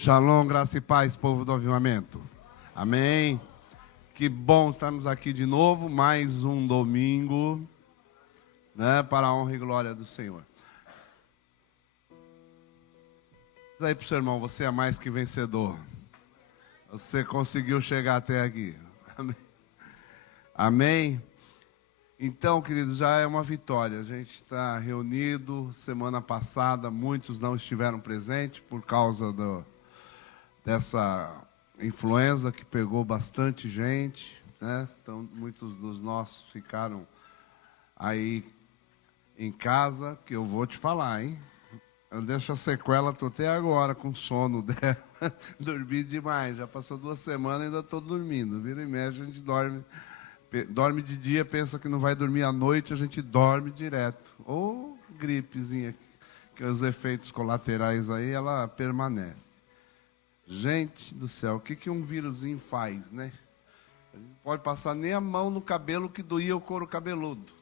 Shalom, graça e paz, povo do Avivamento. Amém. Que bom estarmos aqui de novo, mais um domingo, né, para a honra e glória do Senhor. Diz aí para o seu irmão, você é mais que vencedor. Você conseguiu chegar até aqui. Amém. Amém. Então, queridos, já é uma vitória. A gente está reunido. Semana passada, muitos não estiveram presentes por causa dessa influenza que pegou bastante gente, né? Então, muitos dos nossos ficaram aí em casa, que eu vou te falar, hein? Eu deixo a sequela, estou até agora com sono dela. Dormi demais, já passou 2 semanas e ainda estou dormindo. Vira e mexe, a gente dorme de dia, pensa que não vai dormir à noite, a gente dorme direto. Ou gripezinha, que os efeitos colaterais aí, ela permanece. Gente do céu, o que um vírusinho faz, né? A gente não pode passar nem a mão no cabelo que doía o couro cabeludo.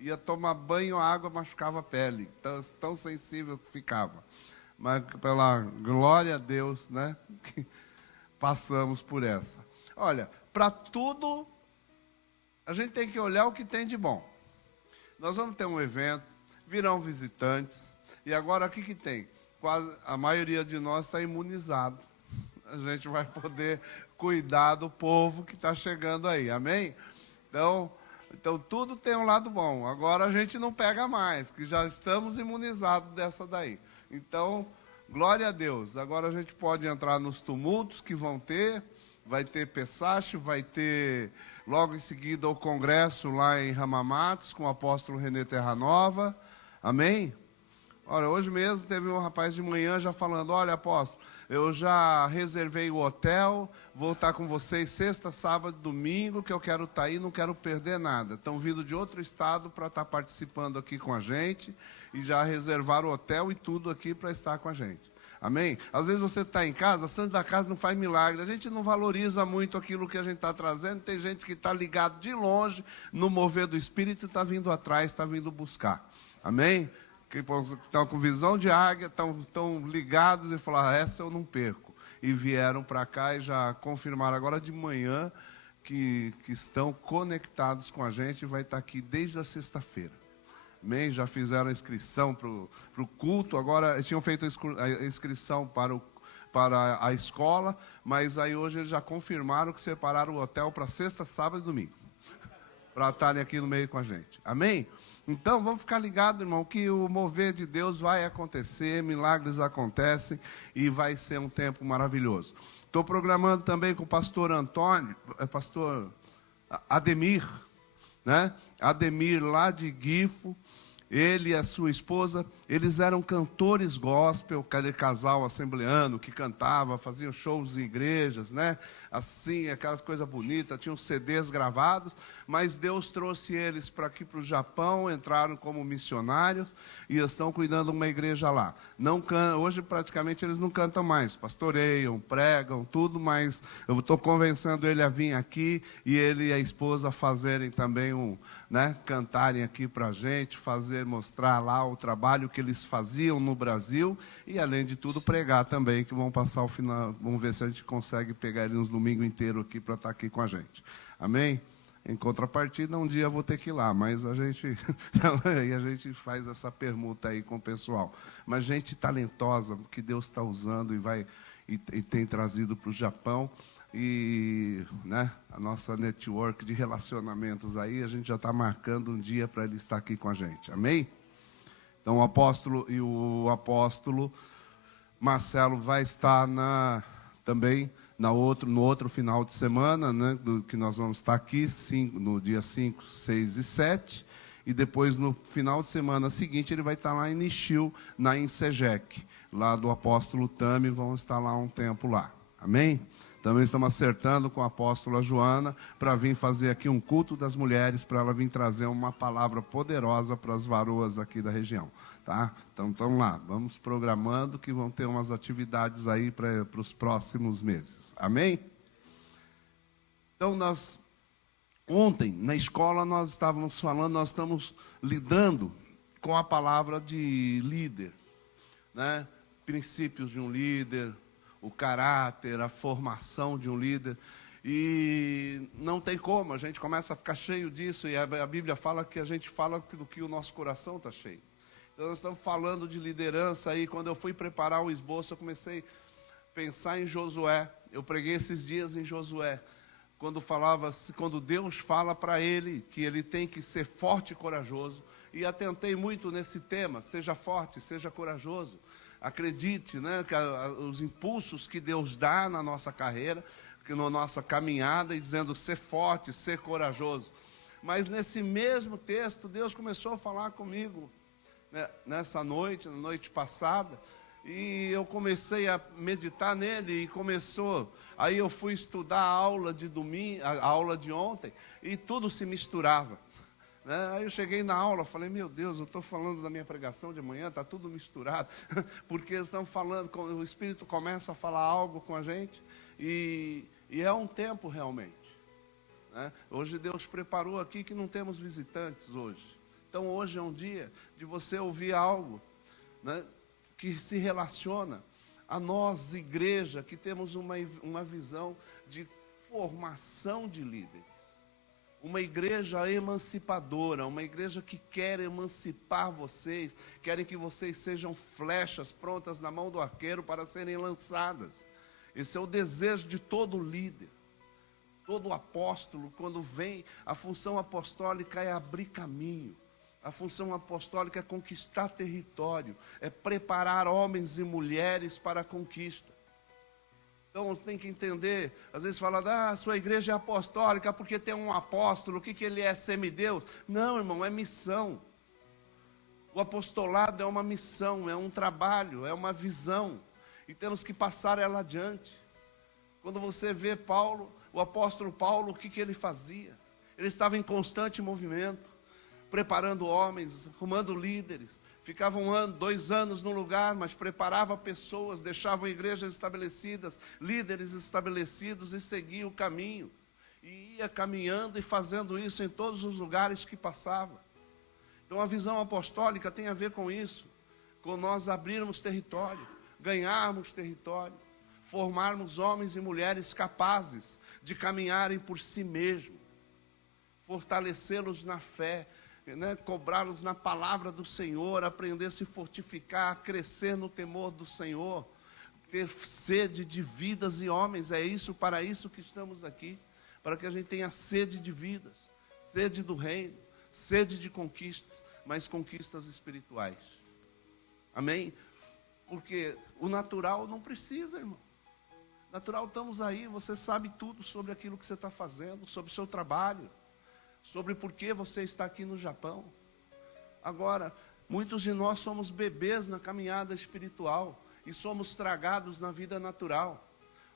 Ia tomar banho, a água machucava a pele. Tão sensível que ficava. Mas pela glória a Deus, né? Que passamos por essa. Olha, para tudo, a gente tem que olhar o que tem de bom. Nós vamos ter um evento, virão visitantes. E agora o que tem? Quase a maioria de nós está imunizado. A gente vai poder cuidar do povo que está chegando aí, amém? Então tudo tem um lado bom. Agora a gente não pega mais, que já estamos imunizados dessa daí. Então, glória a Deus. Agora a gente pode entrar nos tumultos que vão ter. Vai ter Pessach, vai ter logo em seguida o congresso lá em Ramamatos com o apóstolo Renê Terranova. Amém? Olha, hoje mesmo teve um rapaz de manhã já falando, olha, apóstolo, eu já reservei o hotel, vou estar com vocês sexta, sábado, domingo, que eu quero estar aí, não quero perder nada. Estão vindo de outro estado para estar participando aqui com a gente e já reservaram o hotel e tudo aqui para estar com a gente. Amém? Às vezes você está em casa, a Santa da Casa não faz milagre, a gente não valoriza muito aquilo que a gente está trazendo, tem gente que está ligado de longe no mover do Espírito e está vindo atrás, está vindo buscar. Amém? Que estão com visão de águia, estão ligados e falaram, essa eu não perco. E vieram para cá e já confirmaram agora de manhã que estão conectados com a gente e vai estar aqui desde a sexta-feira. Amém? Já fizeram a inscrição para o culto, agora tinham feito a inscrição para a escola, mas aí hoje eles já confirmaram que separaram o hotel para sexta, sábado e domingo. Para estarem aqui no meio com a gente. Amém? Então, vamos ficar ligados, irmão, que o mover de Deus vai acontecer, milagres acontecem e vai ser um tempo maravilhoso. Estou programando também com o pastor pastor Ademir, né? Ademir lá de Gifo, ele e a sua esposa, eles eram cantores gospel, aquele casal assembleano que cantava, faziam shows em igrejas, né? Assim, aquelas coisas bonitas, tinham CDs gravados, mas Deus trouxe eles para aqui para o Japão, entraram como missionários e estão cuidando de uma igreja lá. Hoje praticamente eles não cantam mais, pastoreiam, pregam, tudo, mas eu estou convencendo ele a vir aqui e ele e a esposa fazerem também cantarem aqui para a gente, mostrar lá o trabalho que eles faziam no Brasil e, além de tudo, pregar também, que vão passar o final, vamos ver se a gente consegue pegar eles uns domingo inteiro aqui para estar aqui com a gente. Amém? Em contrapartida, um dia eu vou ter que ir lá, mas a gente faz essa permuta aí com o pessoal. Mas gente talentosa, que Deus está usando e tem trazido para o Japão. E a nossa network de relacionamentos aí, a gente já está marcando um dia para ele estar aqui com a gente. Amém? Então o apóstolo Marcelo vai estar também no outro final de semana, né, que nós vamos estar aqui, no dia 5, 6 e 7. E depois, no final de semana seguinte, ele vai estar lá em Nishio, na Insegec, lá do apóstolo Tami, vão estar lá um tempo lá. Amém? Também estamos acertando com a apóstola Joana para vir fazer aqui um culto das mulheres, para ela vir trazer uma palavra poderosa para as varoas aqui da região. Tá? Então, estamos lá, vamos programando que vão ter umas atividades aí para os próximos meses. Amém? Então, ontem, na escola, nós estávamos falando, nós estamos lidando com a palavra de líder, né? Princípios de um líder, o caráter, a formação de um líder. E não tem como, a gente começa a ficar cheio disso, e a Bíblia fala que a gente fala do que o nosso coração está cheio. Então nós estamos falando de liderança aí. Quando eu fui preparar o esboço, eu comecei a pensar em Josué. Eu preguei esses dias em Josué, quando Deus fala para ele que ele tem que ser forte e corajoso. E atentei muito nesse tema: seja forte, seja corajoso. Acredite, né, que os impulsos que Deus dá na nossa carreira, na nossa caminhada, e dizendo ser forte, ser corajoso. Mas nesse mesmo texto, Deus começou a falar comigo, né, nessa noite, na noite passada, e eu comecei a meditar nele, aí eu fui estudar a aula de domingo, a aula de ontem, e tudo se misturava. Aí eu cheguei na aula, falei, meu Deus, eu estou falando da minha pregação de amanhã, está tudo misturado, porque estão falando, o Espírito começa a falar algo com a gente, e é um tempo realmente, né? Hoje Deus preparou aqui que não temos visitantes hoje, então hoje é um dia de você ouvir algo, né, que se relaciona a nós, igreja, que temos uma visão de formação de líderes. Uma igreja emancipadora, uma igreja que quer emancipar vocês, querem que vocês sejam flechas prontas na mão do arqueiro para serem lançadas. Esse é o desejo de todo líder, todo apóstolo. Quando vem, a função apostólica é abrir caminho, a função apostólica é conquistar território, é preparar homens e mulheres para a conquista. Então você tem que entender, às vezes fala, a sua igreja é apostólica porque tem um apóstolo, o que ele é, semideus? Não, irmão, é missão. O apostolado é uma missão, é um trabalho, é uma visão, e temos que passar ela adiante. Quando você vê Paulo, o apóstolo Paulo, o que ele fazia? Ele estava em constante movimento, preparando homens, arrumando líderes. Ficava 1 ano, 2 anos no lugar, mas preparava pessoas, deixavam igrejas estabelecidas, líderes estabelecidos, e seguia o caminho. E ia caminhando e fazendo isso em todos os lugares que passava. Então a visão apostólica tem a ver com isso, com nós abrirmos território, ganharmos território, formarmos homens e mulheres capazes de caminharem por si mesmos, fortalecê-los na fé, né, cobrá-los na palavra do Senhor, aprender a se fortificar, crescer no temor do Senhor, ter sede de vidas e homens. É isso, para isso que estamos aqui, para que a gente tenha sede de vidas, sede do reino, sede de conquistas, mas conquistas espirituais. Amém? Porque o natural não precisa, irmão. Natural, estamos aí, você sabe tudo sobre aquilo que você está fazendo, sobre o seu trabalho, sobre por que você está aqui no Japão. Agora, muitos de nós somos bebês na caminhada espiritual e somos tragados na vida natural.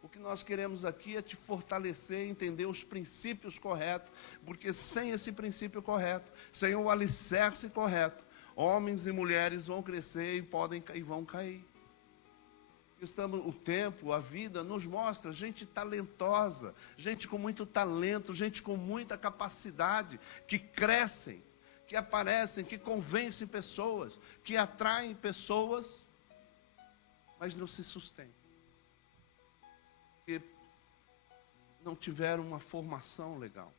O que nós queremos aqui é te fortalecer, entender os princípios corretos, porque sem esse princípio correto, sem o alicerce correto, homens e mulheres vão crescer e vão cair. O tempo, a vida nos mostra gente talentosa, gente com muito talento, gente com muita capacidade, que crescem, que aparecem, que convencem pessoas, que atraem pessoas, mas não se sustentam. Porque não tiveram uma formação legal,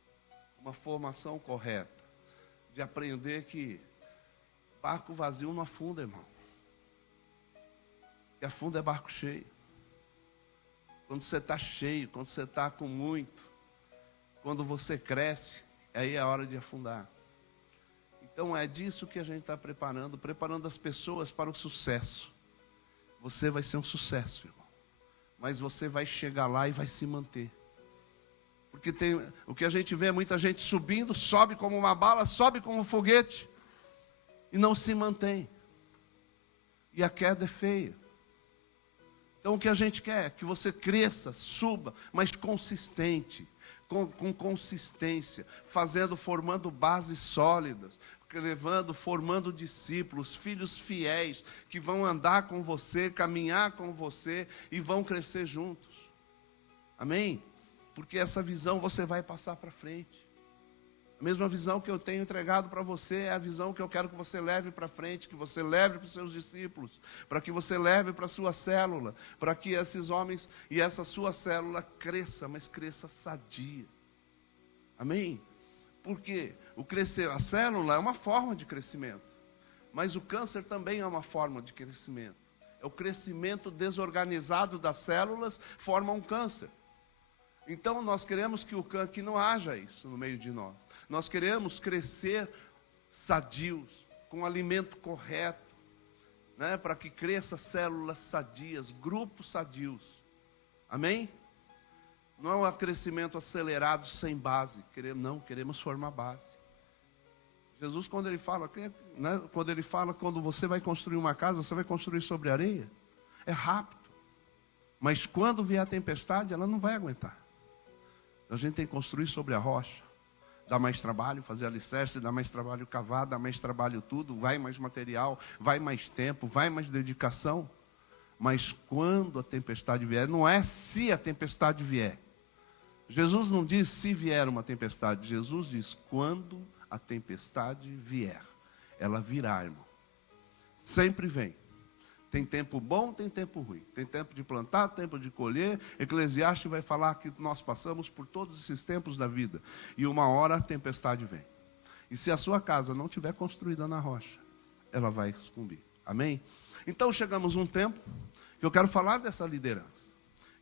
uma formação correta, de aprender que barco vazio não afunda, irmão. Que afunda é barco cheio. Quando você está cheio, quando você está com muito, quando você cresce, aí é a hora de afundar. Então é disso que a gente está preparando as pessoas para o sucesso. Você vai ser um sucesso, irmão. Mas você vai chegar lá e vai se manter. Porque o que a gente vê é muita gente subindo, sobe como uma bala, sobe como um foguete, e não se mantém. E a queda é feia. Então o que a gente quer é que você cresça, suba, mas consistente, com consistência, formando bases sólidas, formando discípulos, filhos fiéis, que vão andar com você, caminhar com você e vão crescer juntos. Amém? Porque essa visão você vai passar para frente. A mesma visão que eu tenho entregado para você é a visão que eu quero que você leve para frente, que você leve para os seus discípulos, para que você leve para a sua célula, para que esses homens e essa sua célula cresça, mas cresça sadia. Amém? Porque a célula é uma forma de crescimento, mas o câncer também é uma forma de crescimento. É o crescimento desorganizado das células forma um câncer. Então nós queremos que não haja isso no meio de nós. Nós queremos crescer sadios, com o alimento correto, né, para que cresça células sadias, grupos sadios. Amém? Não é um crescimento acelerado sem base. Queremos formar base. Jesus, quando ele fala, né, quando você vai construir uma casa, você vai construir sobre areia. É rápido. Mas quando vier a tempestade, ela não vai aguentar. A gente tem que construir sobre a rocha. Dá mais trabalho fazer alicerce, dá mais trabalho cavar, dá mais trabalho tudo, vai mais material, vai mais tempo, vai mais dedicação. Mas quando a tempestade vier, não é se a tempestade vier. Jesus não diz se vier uma tempestade, Jesus diz quando a tempestade vier. Ela virá, irmão. Sempre vem. Tem tempo bom, tem tempo ruim. Tem tempo de plantar, tempo de colher. Eclesiastes vai falar que nós passamos por todos esses tempos da vida. E uma hora a tempestade vem. E se a sua casa não estiver construída na rocha, ela vai sucumbir. Amém? Então chegamos um tempo que eu quero falar dessa liderança.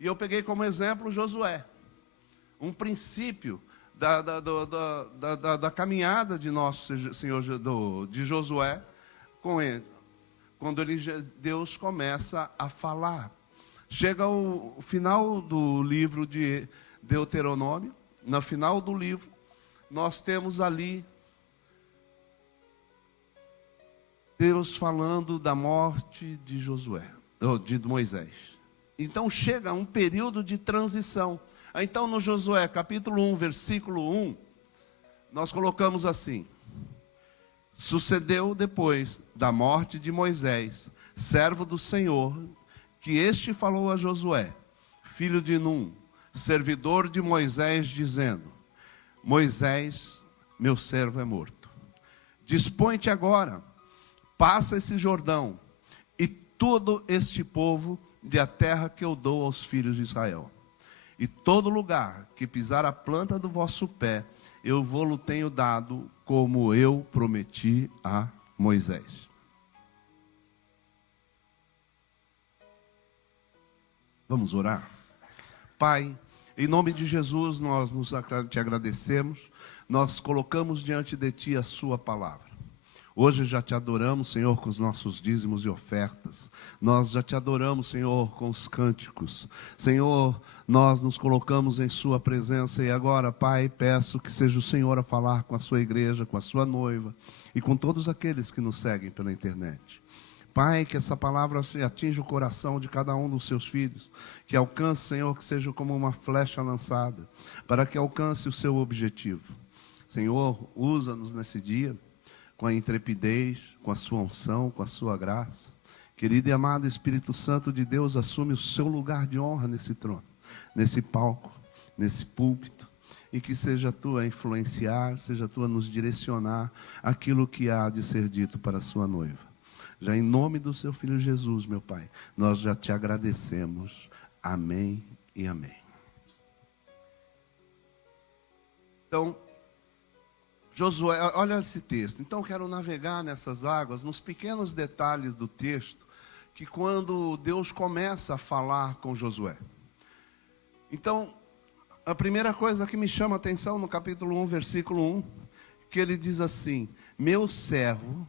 E eu peguei como exemplo Josué. Um princípio da caminhada de nosso Senhor, de Josué com ele. Quando Deus começa a falar. Chega o final do livro de Deuteronômio. No final do livro, nós temos ali Deus falando da morte de de Moisés. Então chega um período de transição. Então no Josué capítulo 1, versículo 1, nós colocamos assim: sucedeu depois da morte de Moisés, servo do Senhor, que este falou a Josué, filho de Num, servidor de Moisés, dizendo: Moisés, meu servo é morto. Dispõe-te agora, passa esse Jordão, e todo este povo de a terra que eu dou aos filhos de Israel. E todo lugar que pisar a planta do vosso pé, eu vou-lo tenho dado, como eu prometi a Moisés. Vamos orar? Pai, em nome de Jesus, nós te agradecemos. Nós colocamos diante de Ti a Sua palavra. Hoje já te adoramos, Senhor, com os nossos dízimos e ofertas. Nós já te adoramos, Senhor, com os cânticos. Senhor, nós nos colocamos em Sua presença. E agora, Pai, peço que seja o Senhor a falar com a Sua igreja, com a Sua noiva e com todos aqueles que nos seguem pela internet. Pai, que essa palavra atinja o coração de cada um dos seus filhos. Que alcance, Senhor, que seja como uma flecha lançada, para que alcance o seu objetivo. Senhor, usa-nos nesse dia com a intrepidez, com a sua unção, com a sua graça. Querido e amado Espírito Santo de Deus, assume o seu lugar de honra nesse trono, nesse palco, nesse púlpito, e que seja tu a influenciar, seja tu a nos direcionar aquilo que há de ser dito para a sua noiva. Já em nome do seu Filho Jesus, meu Pai, nós já te agradecemos. Amém e amém. Então, Josué, olha esse texto. Então, eu quero navegar nessas águas, nos pequenos detalhes do texto, que quando Deus começa a falar com Josué. Então, a primeira coisa que me chama a atenção no capítulo 1, versículo 1, que ele diz assim: meu servo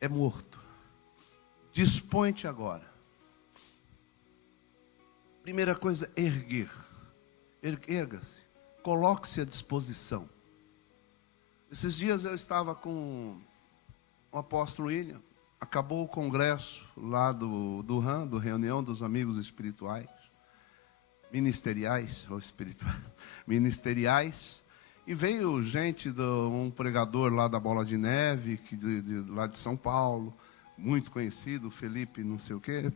é morto. Dispõe-te agora. Primeira coisa, erguer. Erga-se. Coloque-se à disposição. Esses dias eu estava com o apóstolo William. Acabou o congresso lá do RAM, do Reunião dos Amigos Espirituais. Ministeriais, ou espirituais. Ministeriais. E veio gente, um pregador lá da Bola de Neve, lá de São Paulo, muito conhecido, Felipe não sei o quê,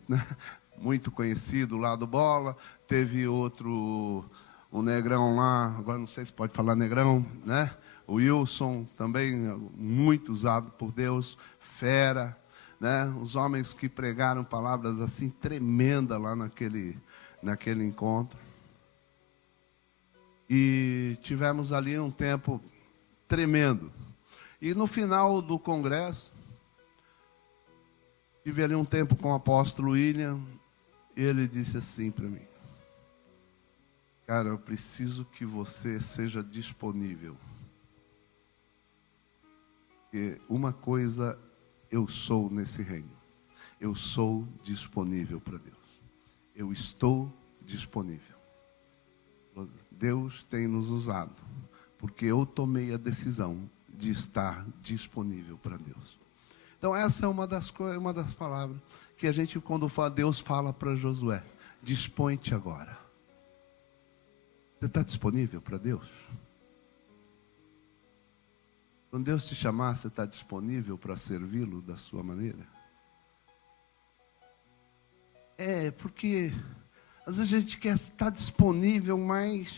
muito conhecido lá do Bola. Teve outro o Negrão lá, agora não sei se pode falar Negrão, né? O Wilson também, muito usado por Deus, fera, né? Os homens que pregaram palavras assim tremendas lá naquele encontro. E tivemos ali um tempo tremendo. E no final do congresso, tive ali um tempo com o apóstolo William, e ele disse assim para mim: cara, eu preciso que você seja disponível. Porque uma coisa eu sou nesse reino. Eu sou disponível para Deus. Eu estou disponível. Deus tem nos usado, porque eu tomei a decisão de estar disponível para Deus. Então essa é uma das palavras que a gente, quando fala, Deus fala para Josué: dispõe-te agora. Você está disponível para Deus? Quando Deus te chamar, você está disponível para servi-lo da sua maneira? Porque às vezes a gente quer estar disponível, mas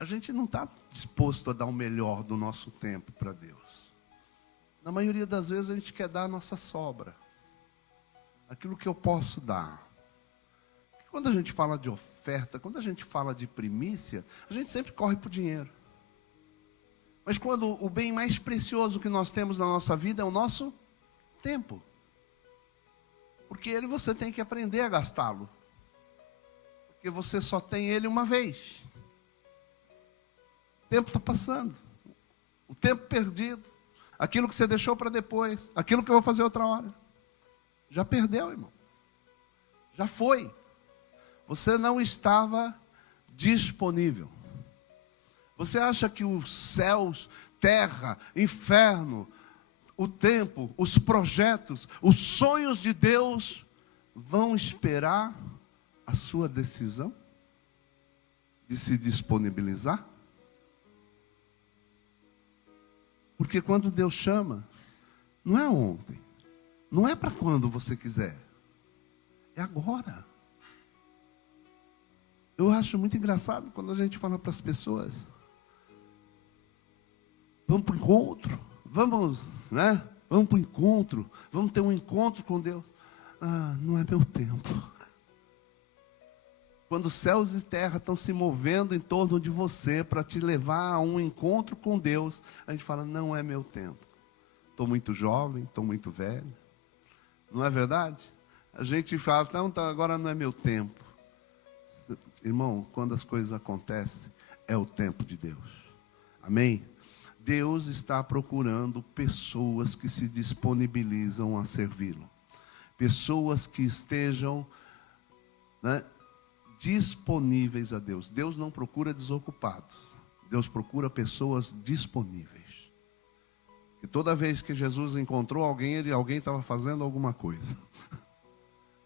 a gente não está disposto a dar o melhor do nosso tempo para Deus. Na maioria das vezes a gente quer dar a nossa sobra, aquilo que eu posso dar. Quando a gente fala de oferta, quando a gente fala de primícia, a gente sempre corre para o dinheiro. Mas quando o bem mais precioso que nós temos na nossa vida é o nosso tempo. Porque ele você tem que aprender a gastá-lo. Porque você só tem ele uma vez. O tempo está passando. O tempo perdido. Aquilo que você deixou para depois. Aquilo que eu vou fazer outra hora. Já perdeu, irmão. Já foi. Você não estava disponível. Você acha que os céus, terra, inferno, o tempo, os projetos, os sonhos de Deus vão esperar a sua decisão de se disponibilizar? Porque quando Deus chama, não é ontem, não é para quando você quiser, é agora. Eu acho muito engraçado quando a gente fala para as pessoas: vamos para o encontro, vamos para o encontro, vamos ter um encontro com Deus. Ah, não é meu tempo. Quando céus e terra estão se movendo em torno de você para te levar a um encontro com Deus, a gente fala: não é meu tempo. Estou muito jovem, estou muito velho. Não é verdade? A gente fala: não, agora não é meu tempo. Irmão, quando as coisas acontecem, é o tempo de Deus. Amém? Deus está procurando pessoas que se disponibilizam a servi-lo. Pessoas que estejam, disponíveis a Deus. Deus não procura desocupados. Deus procura pessoas disponíveis. E toda vez que Jesus encontrou alguém, alguém estava fazendo alguma coisa.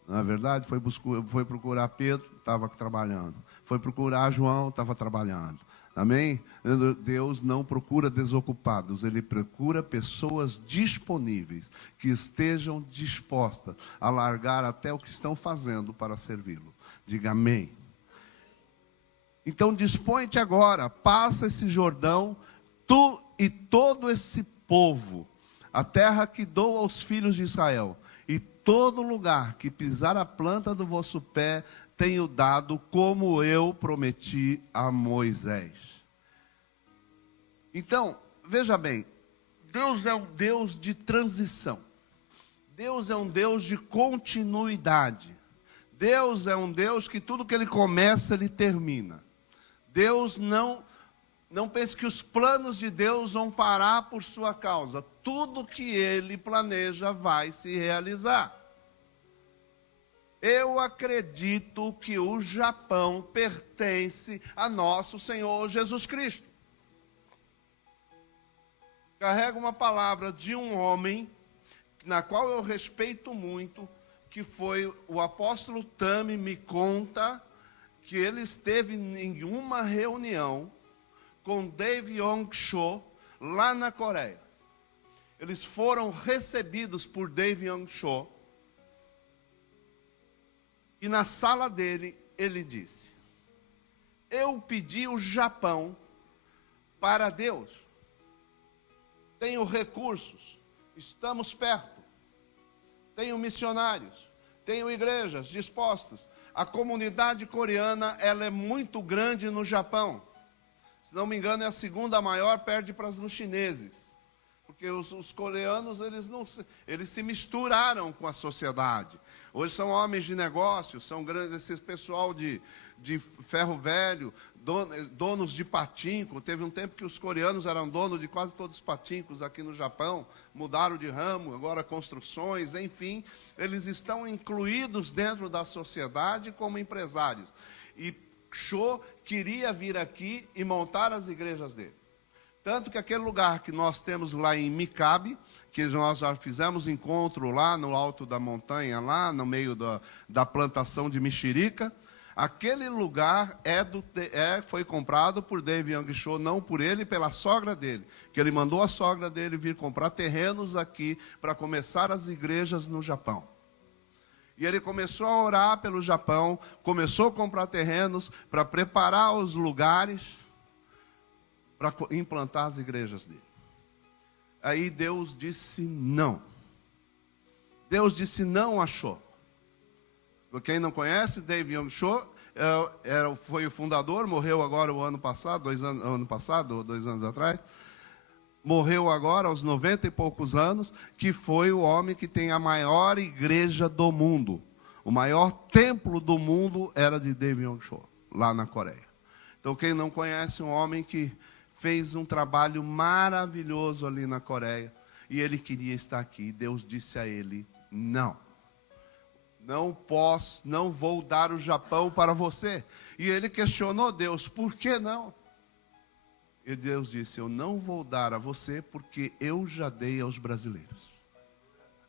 Não é verdade? Foi procurar Pedro, estava trabalhando. Foi procurar João, estava trabalhando. Amém? Deus não procura desocupados, Ele procura pessoas disponíveis, que estejam dispostas a largar até o que estão fazendo para servi-lo. Diga amém. Então dispõe-te agora, passa esse Jordão, tu e todo esse povo, a terra que dou aos filhos de Israel, e todo lugar que pisar a planta do vosso pé, tenho dado como eu prometi a Moisés. Então, veja bem, Deus é um Deus de transição. Deus é um Deus de continuidade. Deus é um Deus que tudo que Ele começa, Ele termina. Deus não pense que os planos de Deus vão parar por sua causa. Tudo que Ele planeja vai se realizar. Eu acredito que o Japão pertence a nosso Senhor Jesus Cristo. Carrego uma palavra de um homem, na qual eu respeito muito, que foi o apóstolo Tami. Me conta que ele esteve em uma reunião com Dave Yong-cho, lá na Coreia. Eles foram recebidos por Dave Yong-cho. E na sala dele, ele disse: Eu pedi o Japão para Deus. Tenho recursos, estamos perto. Tenho missionários, tenho igrejas dispostas. A comunidade coreana, ela é muito grande no Japão. Se não me engano, é a segunda maior, perde para os chineses. Porque os coreanos, eles se misturaram com a sociedade. Hoje são homens de negócios, são grandes, esse pessoal de ferro velho, donos de patinco. Teve um tempo que os coreanos eram donos de quase todos os patincos aqui no Japão, mudaram de ramo, agora construções, enfim. Eles estão incluídos dentro da sociedade como empresários. E Cho queria vir aqui e montar as igrejas dele. Tanto que aquele lugar que nós temos lá em Micabe, que nós já fizemos encontro lá no alto da montanha, lá no meio da plantação de mexerica, aquele lugar foi comprado por David Young Cho, não por ele, pela sogra dele, que ele mandou a sogra dele vir comprar terrenos aqui para começar as igrejas no Japão. E ele começou a orar pelo Japão, começou a comprar terrenos para preparar os lugares para implantar as igrejas dele. Aí Deus disse não. Deus disse não a Cho. Quem não conhece, David Young Cho foi o fundador, morreu agora o ano passado, 2 anos atrás. Morreu agora aos 90 e poucos anos, que foi o homem que tem a maior igreja do mundo. O maior templo do mundo era de David Young Cho, lá na Coreia. Então, quem não conhece, um homem que fez um trabalho maravilhoso ali na Coreia, e ele queria estar aqui. Deus disse a ele, não vou dar o Japão para você. E ele questionou Deus, por que não? E Deus disse, eu não vou dar a você, porque eu já dei aos brasileiros.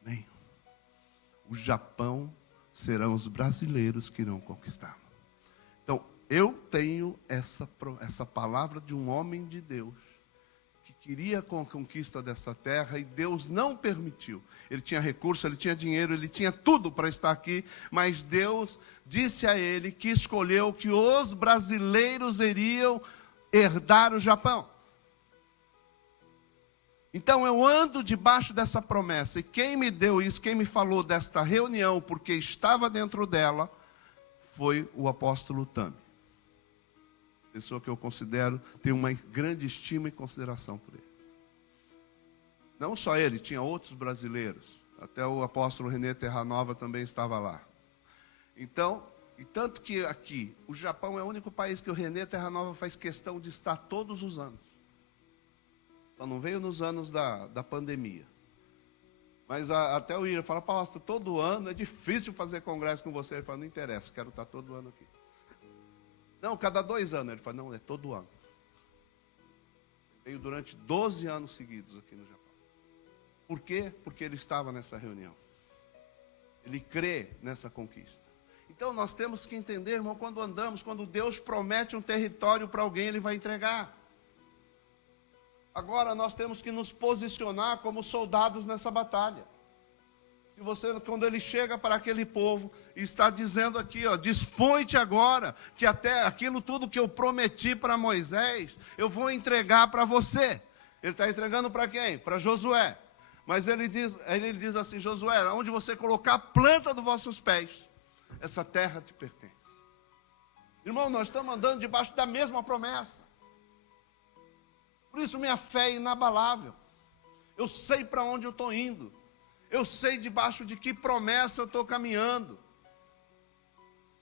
Amém? O Japão serão os brasileiros que irão conquistá-lo. Então, eu tenho essa palavra de um homem de Deus, que queria a conquista dessa terra, e Deus não permitiu. Ele tinha recurso, ele tinha dinheiro, ele tinha tudo para estar aqui, mas Deus disse a ele que escolheu que os brasileiros iriam herdar o Japão. Então eu ando debaixo dessa promessa, e quem me deu isso, quem me falou desta reunião, porque estava dentro dela, foi o apóstolo Tami. Pessoa que eu considero, tenho uma grande estima e consideração por ele. Não só ele, tinha outros brasileiros. Até o apóstolo René Terranova também estava lá. Então, e tanto que aqui, o Japão é o único país que o René Terranova faz questão de estar todos os anos. Só não veio nos anos da pandemia. Mas até o Ira fala, pastor, todo ano é difícil fazer congresso com você. Ele fala, não interessa, quero estar todo ano aqui. Não, cada 2 anos. Ele fala, não, é todo ano. Veio durante 12 anos seguidos aqui no Japão. Por quê? Porque ele estava nessa reunião. Ele crê nessa conquista. Então nós temos que entender, irmão, quando andamos, quando Deus promete um território para alguém, Ele vai entregar. Agora nós temos que nos posicionar como soldados nessa batalha. Se você, quando ele chega para aquele povo, e está dizendo aqui, ó, dispõe-te agora, que até aquilo tudo que eu prometi para Moisés, eu vou entregar para você. Ele está entregando para quem? Para Josué. Mas ele diz assim, Josué, onde você colocar a planta dos vossos pés, essa terra te pertence. Irmão, nós estamos andando debaixo da mesma promessa. Por isso minha fé é inabalável. Eu sei para onde eu estou indo. Eu sei debaixo de que promessa eu estou caminhando.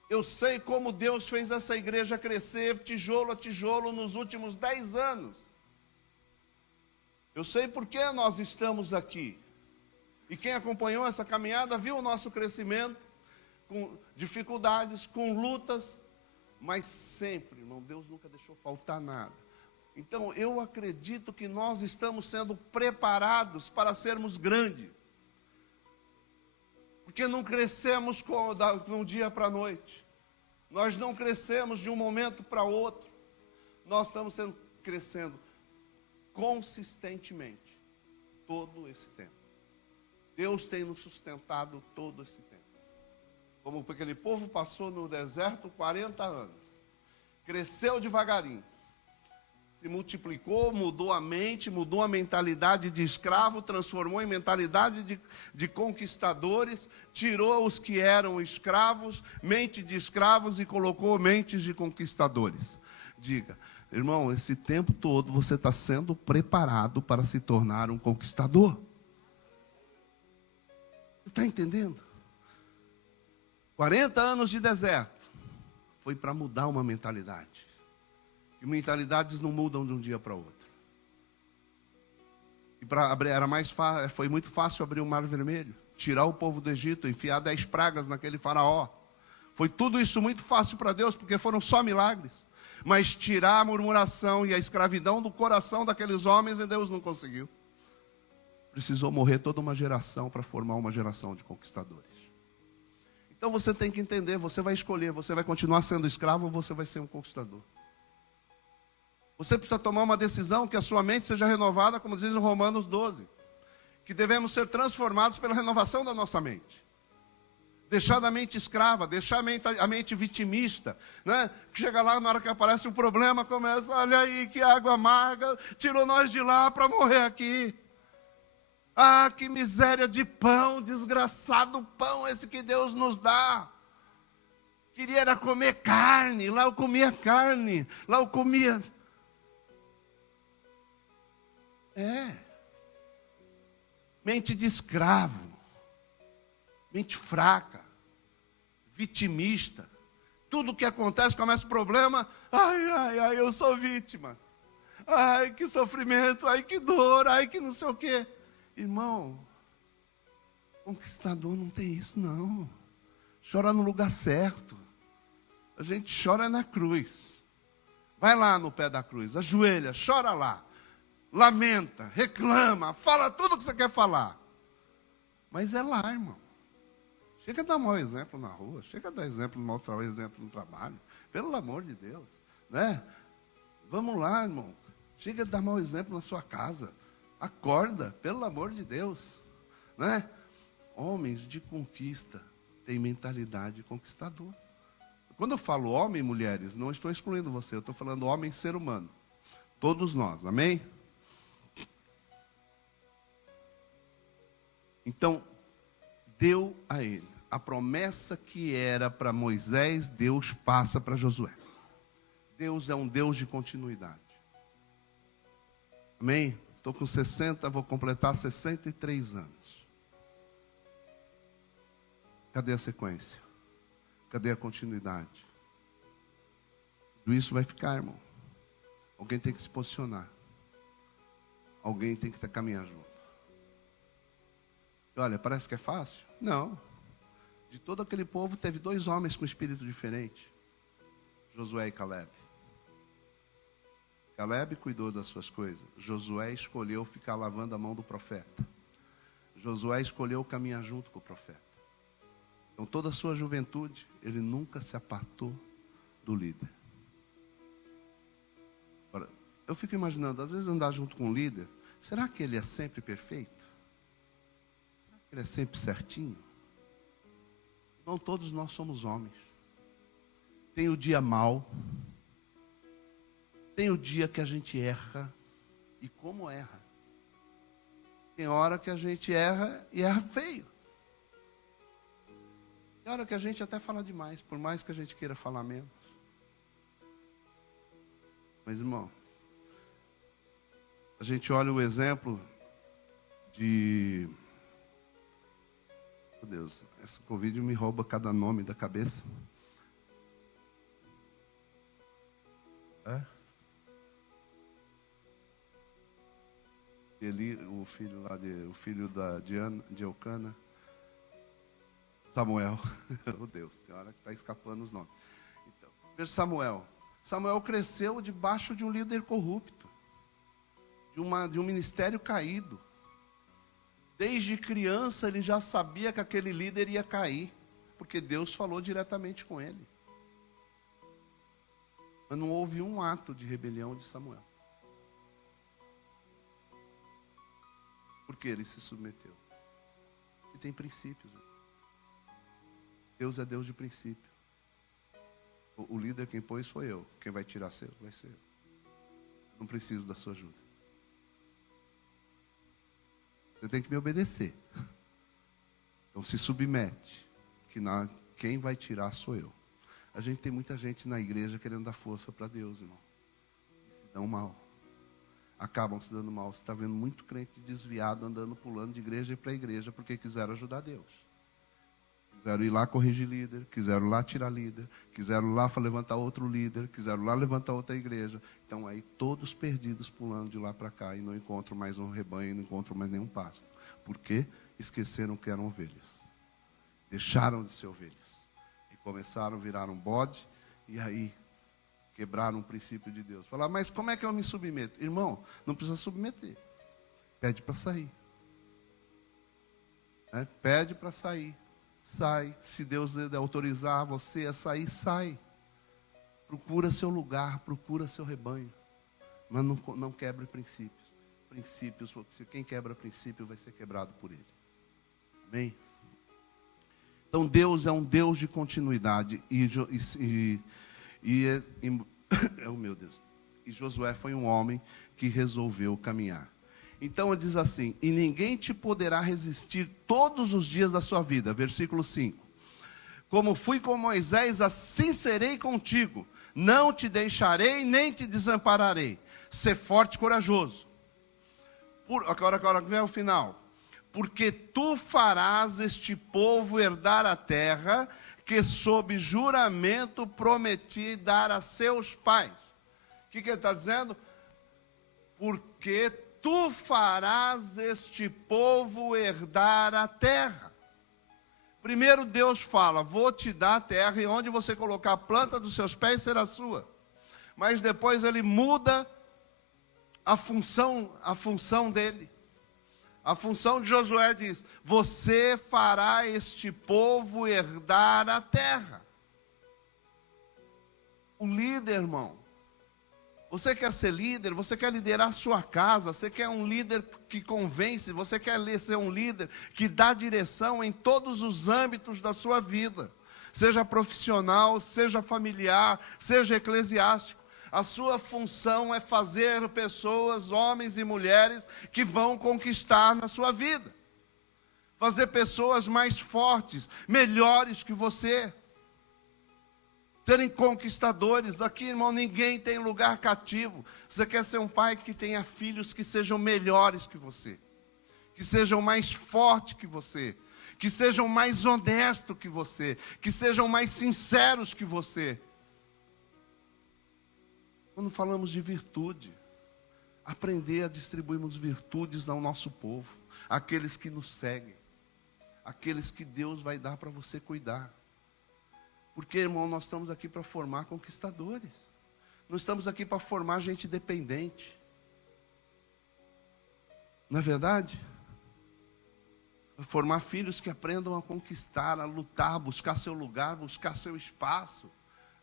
Eu sei como Deus fez essa igreja crescer, tijolo a tijolo, nos últimos 10 anos. Eu sei por que nós estamos aqui. E quem acompanhou essa caminhada viu o nosso crescimento, com dificuldades, com lutas, mas sempre, irmão, Deus nunca deixou faltar nada. Então, eu acredito que nós estamos sendo preparados para sermos grandes. Porque não crescemos de um dia para a noite. Nós não crescemos de um momento para outro. Nós estamos crescendo consistentemente todo esse tempo. Deus tem nos sustentado todo esse tempo. Como aquele povo passou no deserto 40 anos. cresceu devagarinho. Se multiplicou, mudou a mente, mudou a mentalidade de escravo, transformou em mentalidade de conquistadores, tirou os que eram escravos, mente de escravos e colocou mentes de conquistadores. Diga, irmão, esse tempo todo você está sendo preparado para se tornar um conquistador. Você está entendendo? 40 anos de deserto foi para mudar uma mentalidade. E mentalidades não mudam de um dia para o outro. E para abrir, foi muito fácil abrir o Mar Vermelho, tirar o povo do Egito, enfiar 10 pragas naquele faraó. Foi tudo isso muito fácil para Deus, porque foram só milagres. Mas tirar a murmuração e a escravidão do coração daqueles homens, Deus não conseguiu. Precisou morrer toda uma geração para formar uma geração de conquistadores. Então você tem que entender, você vai escolher, você vai continuar sendo escravo ou você vai ser um conquistador. Você precisa tomar uma decisão que a sua mente seja renovada, como diz em Romanos 12. Que devemos ser transformados pela renovação da nossa mente. Deixar da mente escrava, deixar a mente vitimista, né? Que chega lá, na hora que aparece um problema, começa, olha aí, que água amarga, tirou nós de lá para morrer aqui. Ah, que miséria de pão, desgraçado pão esse que Deus nos dá. Queria era comer carne, lá eu comia carne, lá eu comia... Mente de escravo, mente fraca, vitimista. Tudo que acontece, começa o problema, ai, eu sou vítima. Ai, que sofrimento, ai, que dor, ai, que não sei o quê. Irmão, conquistador não tem isso não. Chora no lugar certo. A gente chora na cruz. Vai lá no pé da cruz, ajoelha, chora lá. Lamenta, reclama, fala tudo o que você quer falar. Mas é lá, irmão. Chega a dar mau exemplo na rua, chega a dar mostrar exemplo no trabalho. Pelo amor de Deus, né? Vamos lá, irmão. Chega a dar mau exemplo na sua casa. Acorda, pelo amor de Deus, né? Homens de conquista têm mentalidade conquistadora. Quando eu falo homem e mulheres, não estou excluindo você, eu estou falando homem ser humano. Todos nós, amém? Então, deu a ele a promessa que era para Moisés, Deus passa para Josué. Deus é um Deus de continuidade. Amém? Estou com 60, vou completar 63 anos. Cadê a sequência? Cadê a continuidade? Tudo isso vai ficar, irmão. Alguém tem que se posicionar. Alguém tem que caminhar junto. E olha, parece que é fácil? Não. De todo aquele povo, teve 2 homens com espírito diferente. Josué e Caleb. Caleb cuidou das suas coisas. Josué escolheu ficar lavando a mão do profeta. Josué escolheu caminhar junto com o profeta. Então, toda a sua juventude, ele nunca se apartou do líder. Agora, eu fico imaginando, às vezes andar junto com o líder, será que ele é sempre perfeito? Será que ele é sempre certinho? Não, todos nós somos homens. Tem o dia mau. Tem o dia que a gente erra. E como erra? Tem hora que a gente erra e erra feio. Tem hora que a gente até fala demais, por mais que a gente queira falar menos. Mas, irmão, a gente olha o exemplo de... Meu Deus, essa Covid me rouba cada nome da cabeça. Eli, o filho lá o filho de Eucana. Samuel. Oh Deus, tem hora que está escapando os nomes. Então, veja Samuel. Samuel cresceu debaixo de um líder corrupto. De um ministério caído. Desde criança ele já sabia que aquele líder ia cair. Porque Deus falou diretamente com ele. Mas não houve um ato de rebelião de Samuel. Porque ele se submeteu. E tem princípios. Deus é Deus de princípio. O líder quem pôs foi eu. Quem vai tirar seu vai ser eu. Não preciso da sua ajuda. Você tem que me obedecer. Então se submete. Quem vai tirar sou eu. A gente tem muita gente na igreja querendo dar força para Deus, irmão. E se dão mal. Acabam se dando mal. Você está vendo muito crente desviado, andando, pulando de igreja para igreja, porque quiseram ajudar Deus. Quiseram ir lá corrigir líder, quiseram lá tirar líder, quiseram lá levantar outro líder, quiseram lá levantar outra igreja. Então aí todos perdidos, pulando de lá para cá, e não encontram mais um rebanho, não encontram mais nenhum pasto. Por quê? Esqueceram que eram ovelhas. Deixaram de ser ovelhas. E começaram a virar um bode, e aí quebraram um princípio de Deus. Falaram, mas como é que eu me submeto? Irmão, não precisa submeter. Pede para sair. Pede para sair. Sai. Se Deus autorizar você a sair, sai. Procura seu lugar, procura seu rebanho. Mas não quebre princípios. Princípios, quem quebra princípio vai ser quebrado por ele. Amém? Então Deus é um Deus de continuidade. Oh, meu Deus. E Josué foi um homem que resolveu caminhar. Então ele diz assim, e ninguém te poderá resistir todos os dias da sua vida. Versículo 5. Como fui com Moisés, assim serei contigo. Não te deixarei, nem te desampararei. Ser forte e corajoso. Agora vem ao final. Porque tu farás este povo herdar a terra que sob juramento prometi dar a seus pais. O que ele está dizendo? Porque tu farás este povo herdar a terra. Primeiro Deus fala, vou te dar a terra, e onde você colocar a planta dos seus pés será sua. Mas depois ele muda a função dele. A função de Josué diz, você fará este povo herdar a terra. O líder, irmão, você quer ser líder, você quer liderar a sua casa, você quer um líder que convence, você quer ser um líder que dá direção em todos os âmbitos da sua vida, seja profissional, seja familiar, seja eclesiástico. A sua função é fazer pessoas, homens e mulheres, que vão conquistar na sua vida. Fazer pessoas mais fortes, melhores que você. Serem conquistadores. Aqui, irmão, ninguém tem lugar cativo. Você quer ser um pai que tenha filhos que sejam melhores que você. Que sejam mais fortes que você. Que sejam mais honestos que você. Que sejam mais sinceros que você. Quando falamos de virtude, aprender a distribuirmos virtudes ao nosso povo, aqueles que nos seguem, aqueles que Deus vai dar para você cuidar. Porque, irmão, nós estamos aqui para formar conquistadores. Não estamos aqui para formar gente dependente. Não é verdade? Formar filhos que aprendam a conquistar, a lutar, buscar seu lugar, buscar seu espaço.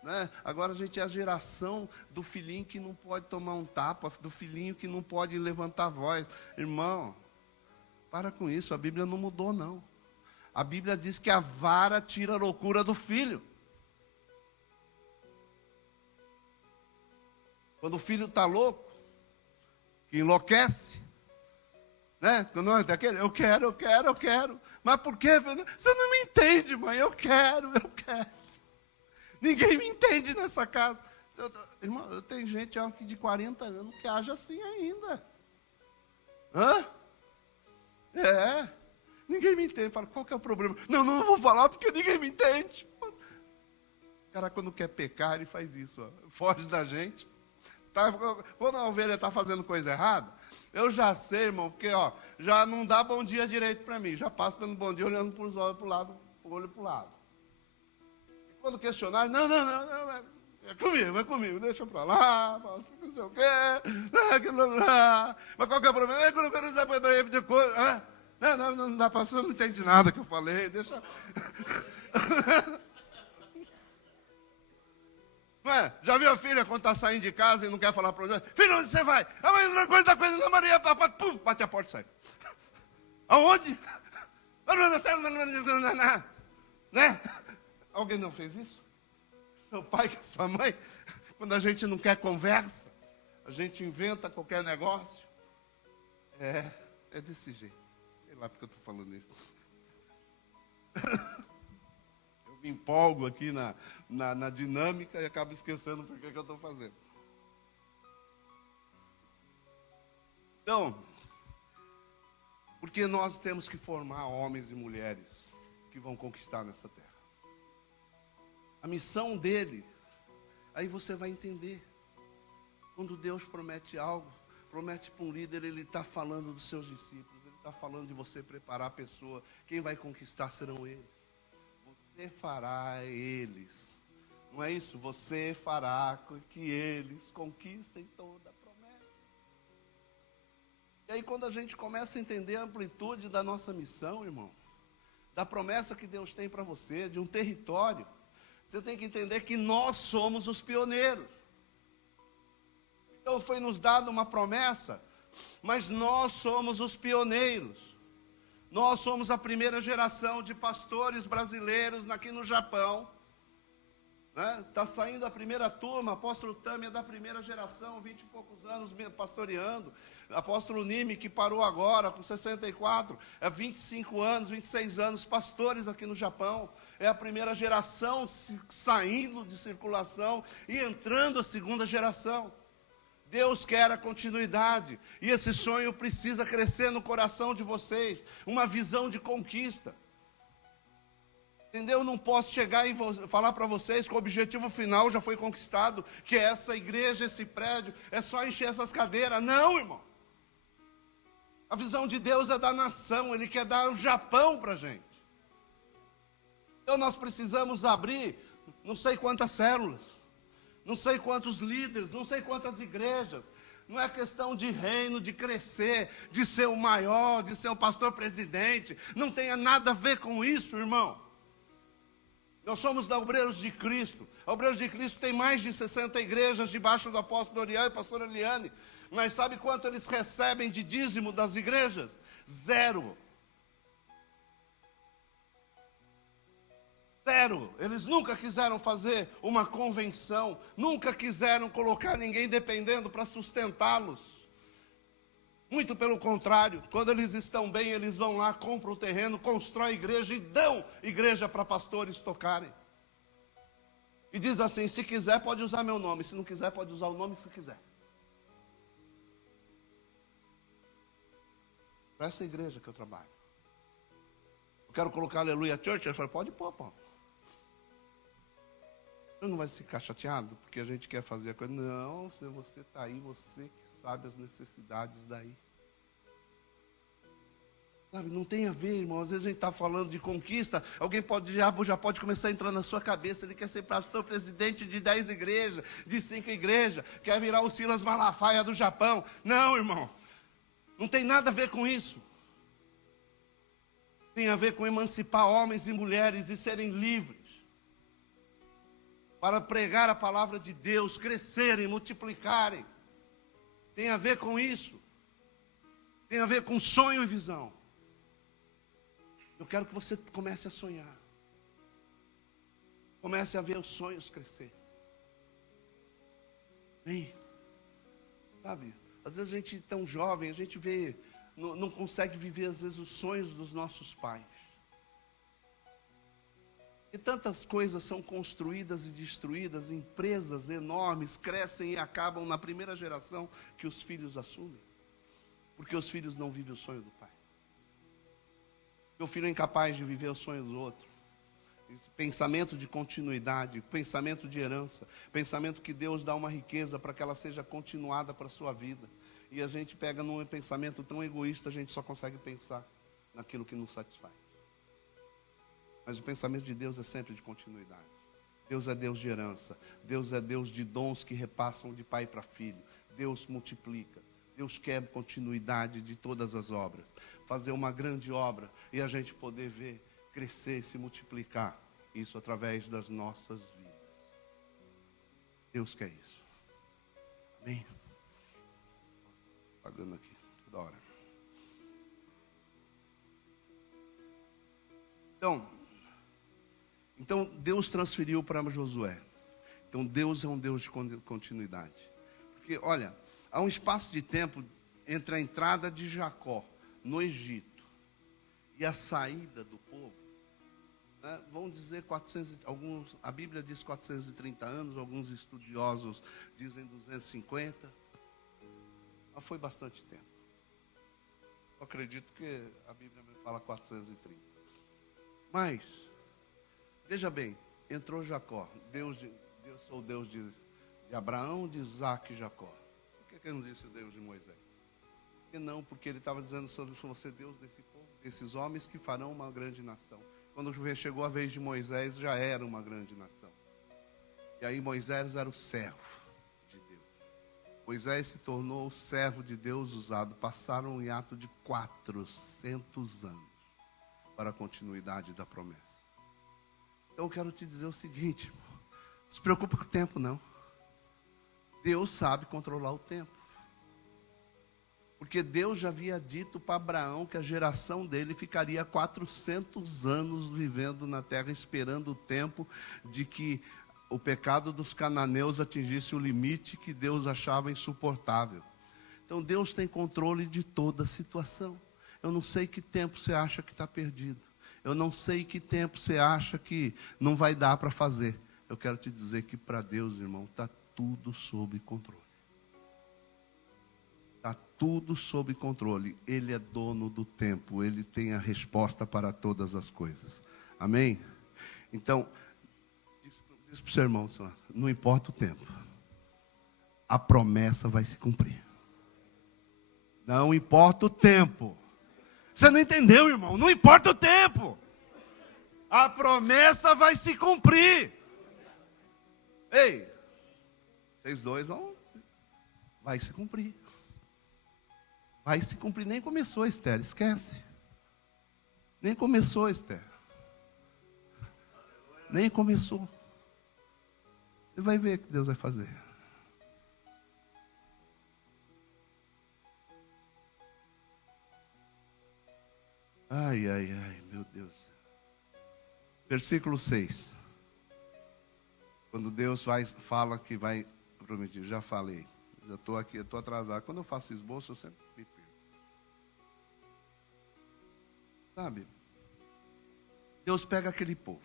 Né? Agora a gente é a geração do filhinho que não pode tomar um tapa, do filhinho que não pode levantar a voz. Irmão, para com isso, a Bíblia não mudou não. A Bíblia diz que a vara tira a loucura do filho. Quando o filho está louco, que enlouquece, né? Quando é daquele, eu quero. Mas por quê? Você não me entende, mãe, eu quero. Ninguém me entende nessa casa. Irmão, eu tenho gente aqui de 40 anos que age assim ainda. Ninguém me entende. Fala, qual que é o problema? Não vou falar porque ninguém me entende. O cara, quando quer pecar, ele faz isso. Foge da gente. Quando a ovelha está fazendo coisa errada, eu já sei, irmão, porque já não dá bom dia direito para mim. Já passo dando bom dia, olhando para os olhos para o lado, o olho para o lado. Quando questionar, não, é comigo, deixa pra lá, não sei o quê, mas qual que é o problema? Eu não quero saber de coisa, não dá pra você, não entende nada que eu falei, deixa. Não é? Já viu a filha quando está saindo de casa e não quer falar para o outro? Filho, onde você vai? Uma coisa da coisa da Maria, pum, bate a porta e sai. Aonde? Né? Alguém não fez isso? seu pai, com a sua mãe. Quando a gente não quer conversa, a gente inventa qualquer negócio. É desse jeito. Sei lá porque eu estou falando isso. Eu me empolgo aqui na dinâmica e acabo esquecendo por que eu estou fazendo. Então, porque nós temos que formar homens e mulheres que vão conquistar nessa terra. A missão dele, aí você vai entender. Quando Deus promete algo, promete para um líder, ele está falando dos seus discípulos, ele está falando de você preparar a pessoa. Quem vai conquistar serão eles. Você fará eles. Não é isso? Você fará com que eles conquistem toda a promessa. E aí quando a gente começa a entender a amplitude da nossa missão, irmão, da promessa que Deus tem para você, de um território, você tem que entender que nós somos os pioneiros. Então foi nos dada uma promessa, mas nós somos os pioneiros. Nós somos a primeira geração de pastores brasileiros aqui no Japão. Está saindo a primeira turma, apóstolo Tami é da primeira geração, 20 e poucos anos pastoreando. Apóstolo Nime, que parou agora, com 64, 25 anos, 26 anos, pastores aqui no Japão. É a primeira geração saindo de circulação e entrando a segunda geração. Deus quer a continuidade, e esse sonho precisa crescer no coração de vocês, uma visão de conquista. Entendeu? Eu não posso chegar e falar para vocês que o objetivo final já foi conquistado, que é essa igreja, esse prédio, é só encher essas cadeiras. Não, irmão. A visão de Deus é da nação, Ele quer dar o Japão para a gente. Então nós precisamos abrir não sei quantas células, não sei quantos líderes, não sei quantas igrejas. Não é questão de reino, de crescer, de ser o maior, de ser o pastor presidente. Não tem nada a ver com isso, irmão. Nós somos da Obreiros de Cristo. A Obreiros de Cristo tem mais de 60 igrejas debaixo do apóstolo Dorian e pastor Eliane. Mas sabe quanto eles recebem de dízimo das igrejas? 0. 0. Eles nunca quiseram fazer uma convenção, nunca quiseram colocar ninguém dependendo para sustentá-los. Muito pelo contrário, quando eles estão bem, eles vão lá, compram o terreno, constroem igreja e dão igreja para pastores tocarem. E diz assim, se quiser pode usar meu nome, se não quiser pode usar o nome se quiser. Para essa igreja que eu trabalho. Eu quero colocar Aleluia Church, ele falou, pode pôr, pô. Você não vai ficar chateado porque a gente quer fazer a coisa. Não, se você está aí, você que sabe as necessidades daí. Sabe, não tem a ver, irmão. Às vezes a gente está falando de conquista, alguém já pode começar a entrar na sua cabeça. Ele quer ser pastor presidente de 10 igrejas, de 5 igrejas, quer virar o Silas Malafaia do Japão. Não, irmão. Não tem nada a ver com isso. Tem a ver com emancipar homens e mulheres e serem livres. Para pregar a palavra de Deus, crescerem, multiplicarem. Tem a ver com isso. Tem a ver com sonho e visão. Eu quero que você comece a sonhar. Comece a ver os sonhos crescer. Bem, sabe, às vezes a gente tão jovem, a gente vê, não consegue viver às vezes os sonhos dos nossos pais. E tantas coisas são construídas e destruídas, empresas enormes crescem e acabam na primeira geração que os filhos assumem. Porque os filhos não vivem o sonho do pai. Porque o filho é incapaz de viver o sonho do outro. Pensamento de continuidade, pensamento de herança, pensamento que Deus dá uma riqueza para que ela seja continuada para a sua vida. E a gente pega num pensamento tão egoísta, a gente só consegue pensar naquilo que nos satisfaz. Mas o pensamento de Deus é sempre de continuidade. Deus é Deus de herança. Deus é Deus de dons que repassam de pai para filho. Deus multiplica. Deus quer continuidade de todas as obras. Fazer uma grande obra e a gente poder ver crescer e se multiplicar. Isso através das nossas vidas. Deus quer isso. Amém? Pagando aqui toda hora. Então Deus transferiu para Josué. Então Deus é um Deus de continuidade. Porque, olha, há um espaço de tempo entre a entrada de Jacó no Egito e a saída do povo, né? Vamos dizer 400, a Bíblia diz 430 anos, alguns estudiosos dizem 250, mas foi bastante tempo. Eu acredito que a Bíblia me fala 430. Mas, veja bem, entrou Jacó, Deus sou o Deus de Abraão, de Isaac e Jacó. Por que ele não disse o Deus de Moisés? Porque não, porque ele estava dizendo, sou você Deus desse povo, desses homens que farão uma grande nação. Quando chegou a vez de Moisés, já era uma grande nação. E aí Moisés era o servo de Deus. Moisés se tornou o servo de Deus usado. Passaram um hiato de 400 anos para a continuidade da promessa. Então eu quero te dizer o seguinte, irmão, não se preocupe com o tempo não. Deus sabe controlar o tempo. Porque Deus já havia dito para Abraão que a geração dele ficaria 400 anos vivendo na terra, esperando o tempo de que o pecado dos cananeus atingisse o limite que Deus achava insuportável. Então Deus tem controle de toda a situação. Eu não sei que tempo você acha que está perdido. Eu não sei que tempo você acha que não vai dar para fazer. Eu quero te dizer que para Deus, irmão, está tudo sob controle. Está tudo sob controle. Ele é dono do tempo. Ele tem a resposta para todas as coisas. Amém? Então, diz para o seu irmão, não importa o tempo. A promessa vai se cumprir. Não importa o tempo. Você não entendeu, irmão? Não importa o tempo. A promessa vai se cumprir. Ei, vocês dois vai se cumprir. Vai se cumprir. Nem começou, Esther, esquece. Nem começou, Esther. Nem começou. Você vai ver o que Deus vai fazer. Ai, ai, ai, meu Deus. Versículo 6. Quando Deus fala que vai prometer, já falei. Já estou aqui, estou atrasado. Quando eu faço esboço, eu sempre me perco. Sabe? Deus pega aquele povo.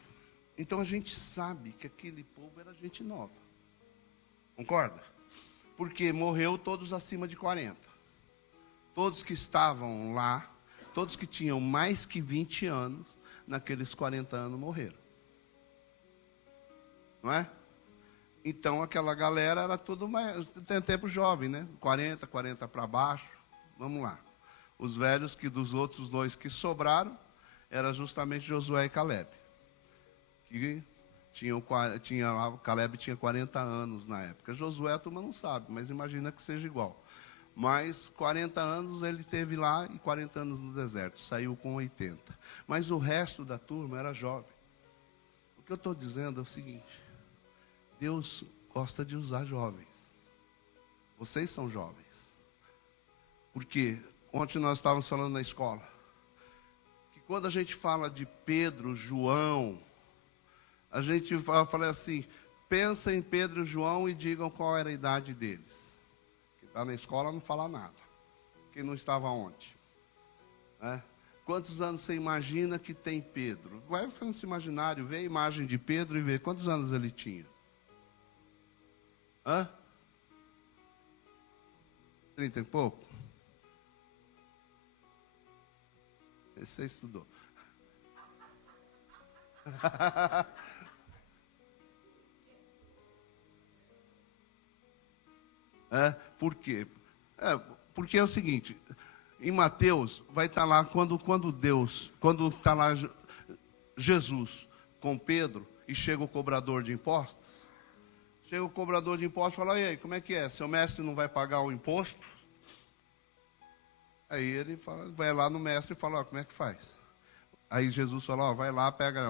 Então a gente sabe que aquele povo era gente nova. Concorda? Porque morreu todos acima de 40. Todos que estavam lá, todos que tinham mais que 20 anos, naqueles 40 anos morreram. Não é? Então aquela galera era tudo mais, tem tempo jovem, né? 40 para baixo. Vamos lá. Os velhos que dos outros dois que sobraram, era justamente Josué e Caleb. Que Caleb tinha 40 anos na época. Josué a turma não sabe, mas imagina que seja igual. Mas 40 anos ele teve lá e 40 anos no deserto. Saiu com 80. Mas o resto da turma era jovem. O que eu estou dizendo é o seguinte. Deus gosta de usar jovens. Vocês são jovens. Porque ontem nós estávamos falando na escola. Que quando a gente fala de Pedro, João, a gente fala assim, pensa em Pedro e João e digam qual era a idade deles. Quem está na escola não fala nada. Quem não estava ontem. Né? Quantos anos você imagina que tem Pedro? Vai nesse imaginário, vê a imagem de Pedro e vê quantos anos ele tinha. 30 e pouco? Você estudou. Por quê? Porque é o seguinte, em Mateus vai estar lá quando está lá Jesus com Pedro e chega o cobrador de impostos. Chega o cobrador de impostos e fala, e aí, como é que é? Seu mestre não vai pagar o imposto? Aí ele vai lá no mestre e fala, como é que faz? Aí Jesus falou, vai lá, pega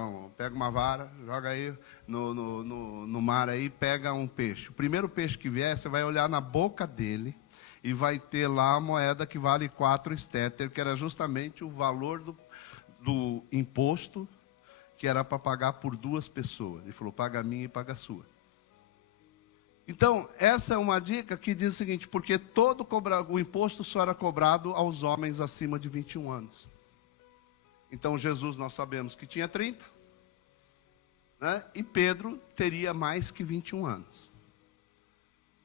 uma vara, joga aí no mar aí, pega um peixe. O primeiro peixe que vier, você vai olhar na boca dele e vai ter lá a moeda que vale 4 estéter, que era justamente o valor do imposto que era para pagar por 2 pessoas. Ele falou, paga a minha e paga a sua. Então, essa é uma dica que diz o seguinte, porque o imposto só era cobrado aos homens acima de 21 anos. Então, Jesus, nós sabemos que tinha 30, né? E Pedro teria mais que 21 anos,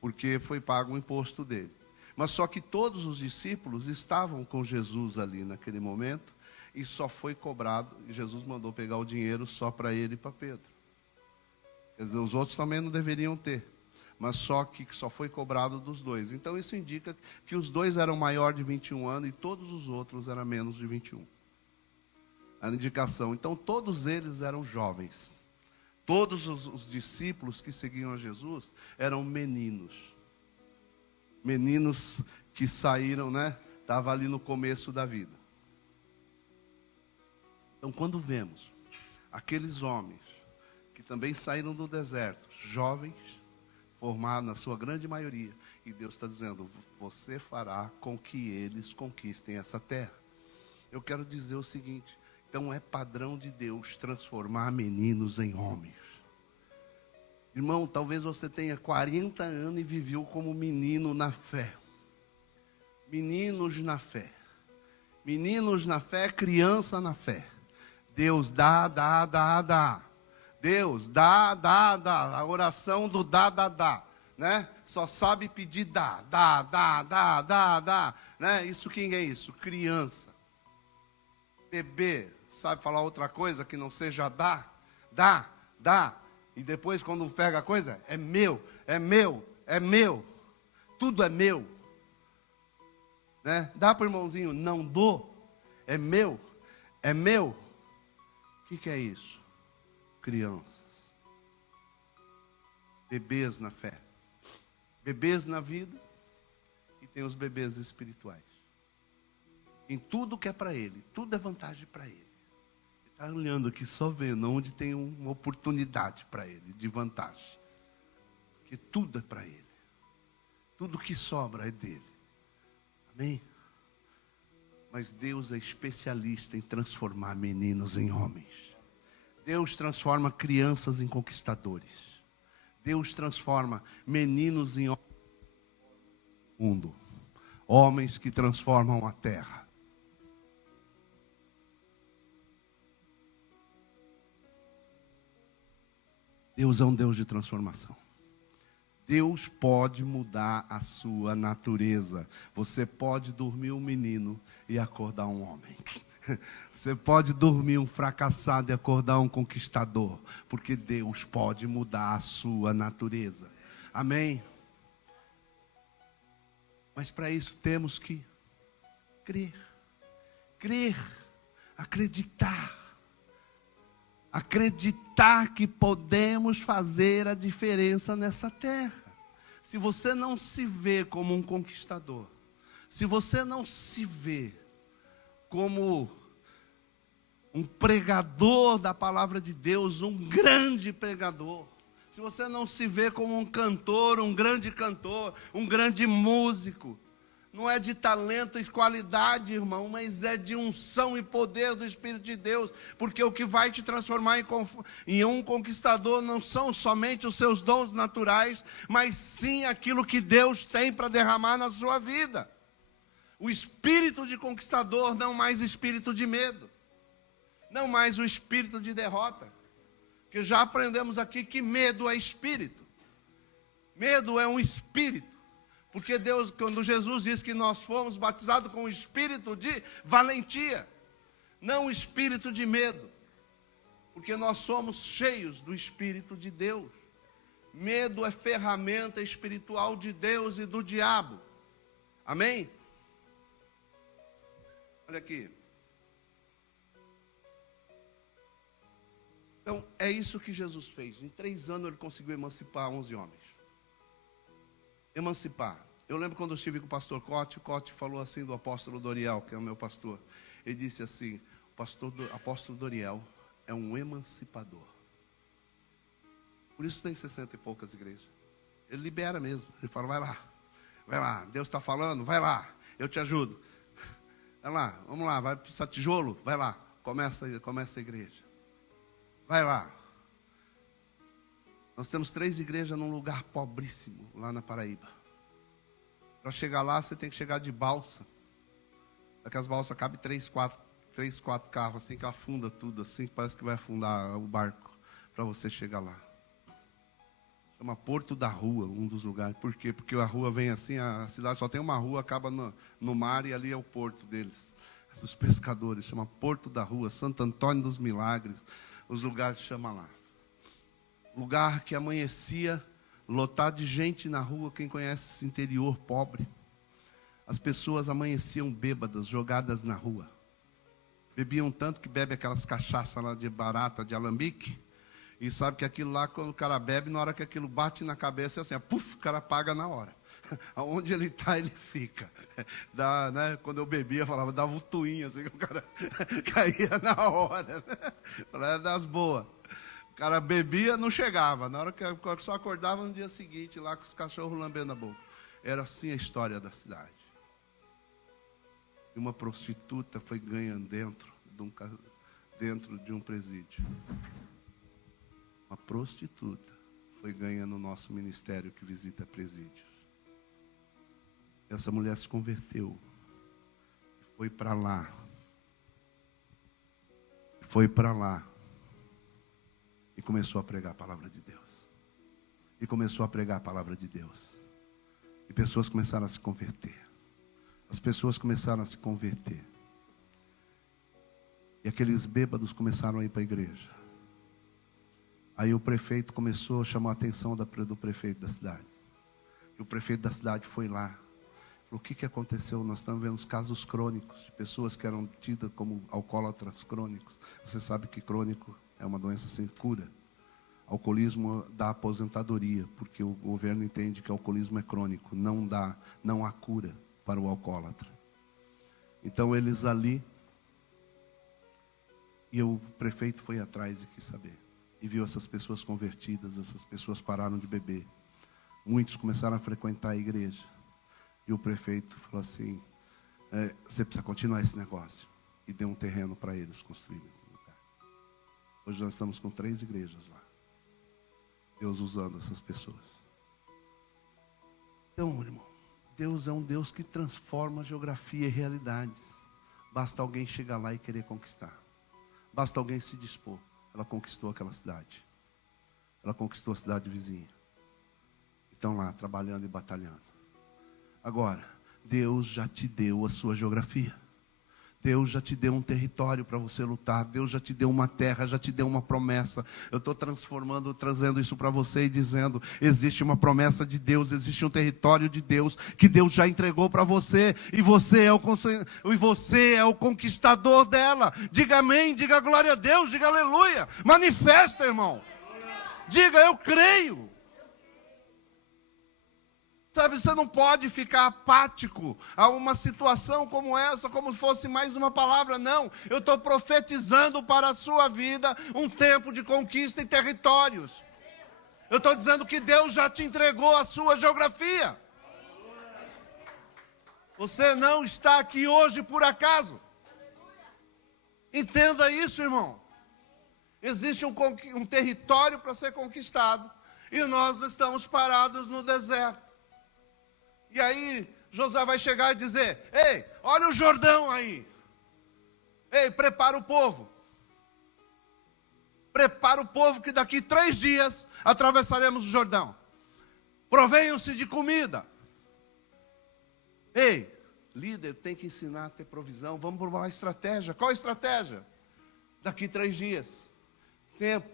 porque foi pago o imposto dele. Mas só que todos os discípulos estavam com Jesus ali naquele momento, e só foi cobrado, e Jesus mandou pegar o dinheiro só para ele e para Pedro. Quer dizer, os outros também não deveriam ter, mas só foi cobrado dos dois. Então isso indica que os dois eram maior de 21 anos e todos os outros eram menos de 21. A indicação. Então todos eles eram jovens. Todos os discípulos que seguiam a Jesus eram meninos. Meninos que saíram, né? Estavam ali no começo da vida. Então quando vemos aqueles homens que também saíram do deserto, jovens, formados na sua grande maioria, e Deus está dizendo, você fará com que eles conquistem essa terra. Eu quero dizer o seguinte, então é padrão de Deus transformar meninos em homens. Irmão, talvez você tenha 40 anos e viveu como menino na fé. Meninos na fé. Meninos na fé, criança na fé. Deus dá. Deus dá. A oração do dá. Né? Só sabe pedir dá. Né? Isso quem é isso? Criança. Bebê, sabe falar outra coisa que não seja dá. E depois quando pega a coisa, é meu. Tudo é meu. Né? Dá para o irmãozinho, não dou. É meu. O que é isso? Crianças. Bebês na fé. Bebês na vida. E tem os bebês espirituais. Em tudo que é para ele. Tudo é vantagem para ele. Ele está olhando aqui, só vendo onde tem uma oportunidade para ele, de vantagem. Porque tudo é para ele. Tudo que sobra é dele. Amém? Mas Deus é especialista em transformar meninos em homens. Deus transforma crianças em conquistadores. Deus transforma meninos em mundo. Homens que transformam a terra. Deus é um Deus de transformação. Deus pode mudar a sua natureza. Você pode dormir um menino e acordar um homem. Você pode dormir um fracassado e acordar um conquistador. Porque Deus pode mudar a sua natureza. Amém? Mas para isso temos que crer. Crer. Acreditar. Acreditar que podemos fazer a diferença nessa terra. Se você não se vê como um conquistador, se você não se vê como um pregador da palavra de Deus, um grande pregador, se você não se vê como um cantor, um grande músico, não é de talento e qualidade, irmão, mas é de unção e poder do Espírito de Deus, porque o que vai te transformar em um conquistador não são somente os seus dons naturais, mas sim aquilo que Deus tem para derramar na sua vida. O espírito de conquistador, não mais espírito de medo, não mais o espírito de derrota, porque já aprendemos aqui que medo é espírito, medo é um espírito. Porque Deus, quando Jesus diz que nós fomos batizados com o espírito de valentia, não o espírito de medo, porque nós somos cheios do Espírito de Deus. Medo é ferramenta espiritual de Deus e do diabo. Amém? Olha aqui. Então, é isso que Jesus fez. Em 3 anos ele conseguiu emancipar 11 homens. Emancipar. Eu lembro quando eu estive com o pastor Cote, o Cote falou assim do apóstolo Doriel, que é o meu pastor. Ele disse assim, o apóstolo Doriel é um emancipador. Por isso tem 60 e poucas igrejas. Ele libera mesmo. Ele fala, vai lá, Deus está falando, vai lá, eu te ajudo. Vai lá, vamos lá, vai precisar de tijolo, vai lá, começa a igreja. Vai lá. Nós temos 3 igrejas num lugar pobríssimo, lá na Paraíba. Para chegar lá, você tem que chegar de balsa. Aquelas balsas cabem 3, 4 carros, assim, que afunda tudo, assim, que parece que vai afundar o barco, para você chegar lá. Chama Porto da Rua, um dos lugares. Por quê? Porque a rua vem assim, a cidade só tem uma rua, acaba no mar, e ali é o porto deles, dos pescadores. Chama Porto da Rua, Santo Antônio dos Milagres, os lugares chamam lá. Lugar que amanhecia lotado de gente na rua. Quem conhece esse interior pobre, as pessoas amanheciam bêbadas, jogadas na rua. Bebiam tanto que bebe aquelas cachaças lá de barata, de alambique. E sabe que aquilo lá, quando o cara bebe, na hora que aquilo bate na cabeça, é assim, puf, o cara paga na hora. Aonde ele está, ele fica. Dá, né? Quando eu bebia, eu falava, dava um tuinho, assim, que o cara caía na hora. Era das boas. O cara bebia, não chegava. Na hora que só acordava no dia seguinte, lá com os cachorros lambendo a boca. Era assim a história da cidade. E uma prostituta foi ganha dentro de um presídio. Uma prostituta foi ganha no nosso ministério que visita presídios. Essa mulher se converteu. Foi para lá. Foi para lá. E começou a pregar a palavra de Deus. E começou a pregar a palavra de Deus. E pessoas começaram a se converter. As pessoas começaram a se converter. E aqueles bêbados começaram a ir para a igreja. Aí o prefeito chamou a atenção do prefeito da cidade. E o prefeito da cidade foi lá. Falou, o que aconteceu? Nós estamos vendo os casos crônicos de pessoas que eram tidas como alcoólatras crônicos. Você sabe que crônico é uma doença sem cura. Alcoolismo dá aposentadoria, porque o governo entende que o alcoolismo é crônico. Não há cura para o alcoólatra. Então eles ali, e o prefeito foi atrás e quis saber. E viu essas pessoas convertidas, essas pessoas pararam de beber. Muitos começaram a frequentar a igreja. E o prefeito falou assim, você precisa continuar esse negócio. E deu um terreno para eles construírem. Hoje nós estamos com 3 igrejas lá. Deus usando essas pessoas. Então, irmão, Deus é um Deus que transforma a geografia e realidades. Basta alguém chegar lá e querer conquistar. Basta alguém se dispor. Ela conquistou aquela cidade. Ela conquistou a cidade vizinha. Estão lá trabalhando e batalhando. Agora, Deus já te deu a sua geografia. Deus já te deu um território para você lutar. Deus já te deu uma terra, já te deu uma promessa. Eu estou trazendo isso para você e dizendo, existe uma promessa de Deus, existe um território de Deus, que Deus já entregou para você, e você é o conquistador dela. Diga amém, diga glória a Deus, diga aleluia. Manifesta, irmão. Diga, eu creio. Sabe, você não pode ficar apático a uma situação como essa, como se fosse mais uma palavra. Não, eu estou profetizando para a sua vida um tempo de conquista e territórios. Eu estou dizendo que Deus já te entregou a sua geografia. Você não está aqui hoje por acaso. Entenda isso, irmão. Existe um território para ser conquistado e nós estamos parados no deserto. E aí, Josué vai chegar e dizer, ei, olha o Jordão aí. Ei, prepara o povo. Prepara o povo que daqui 3 dias atravessaremos o Jordão. Provenham-se de comida. Ei, líder tem que ensinar a ter provisão. Vamos por uma estratégia. Qual a estratégia? Daqui 3 dias. Tempo.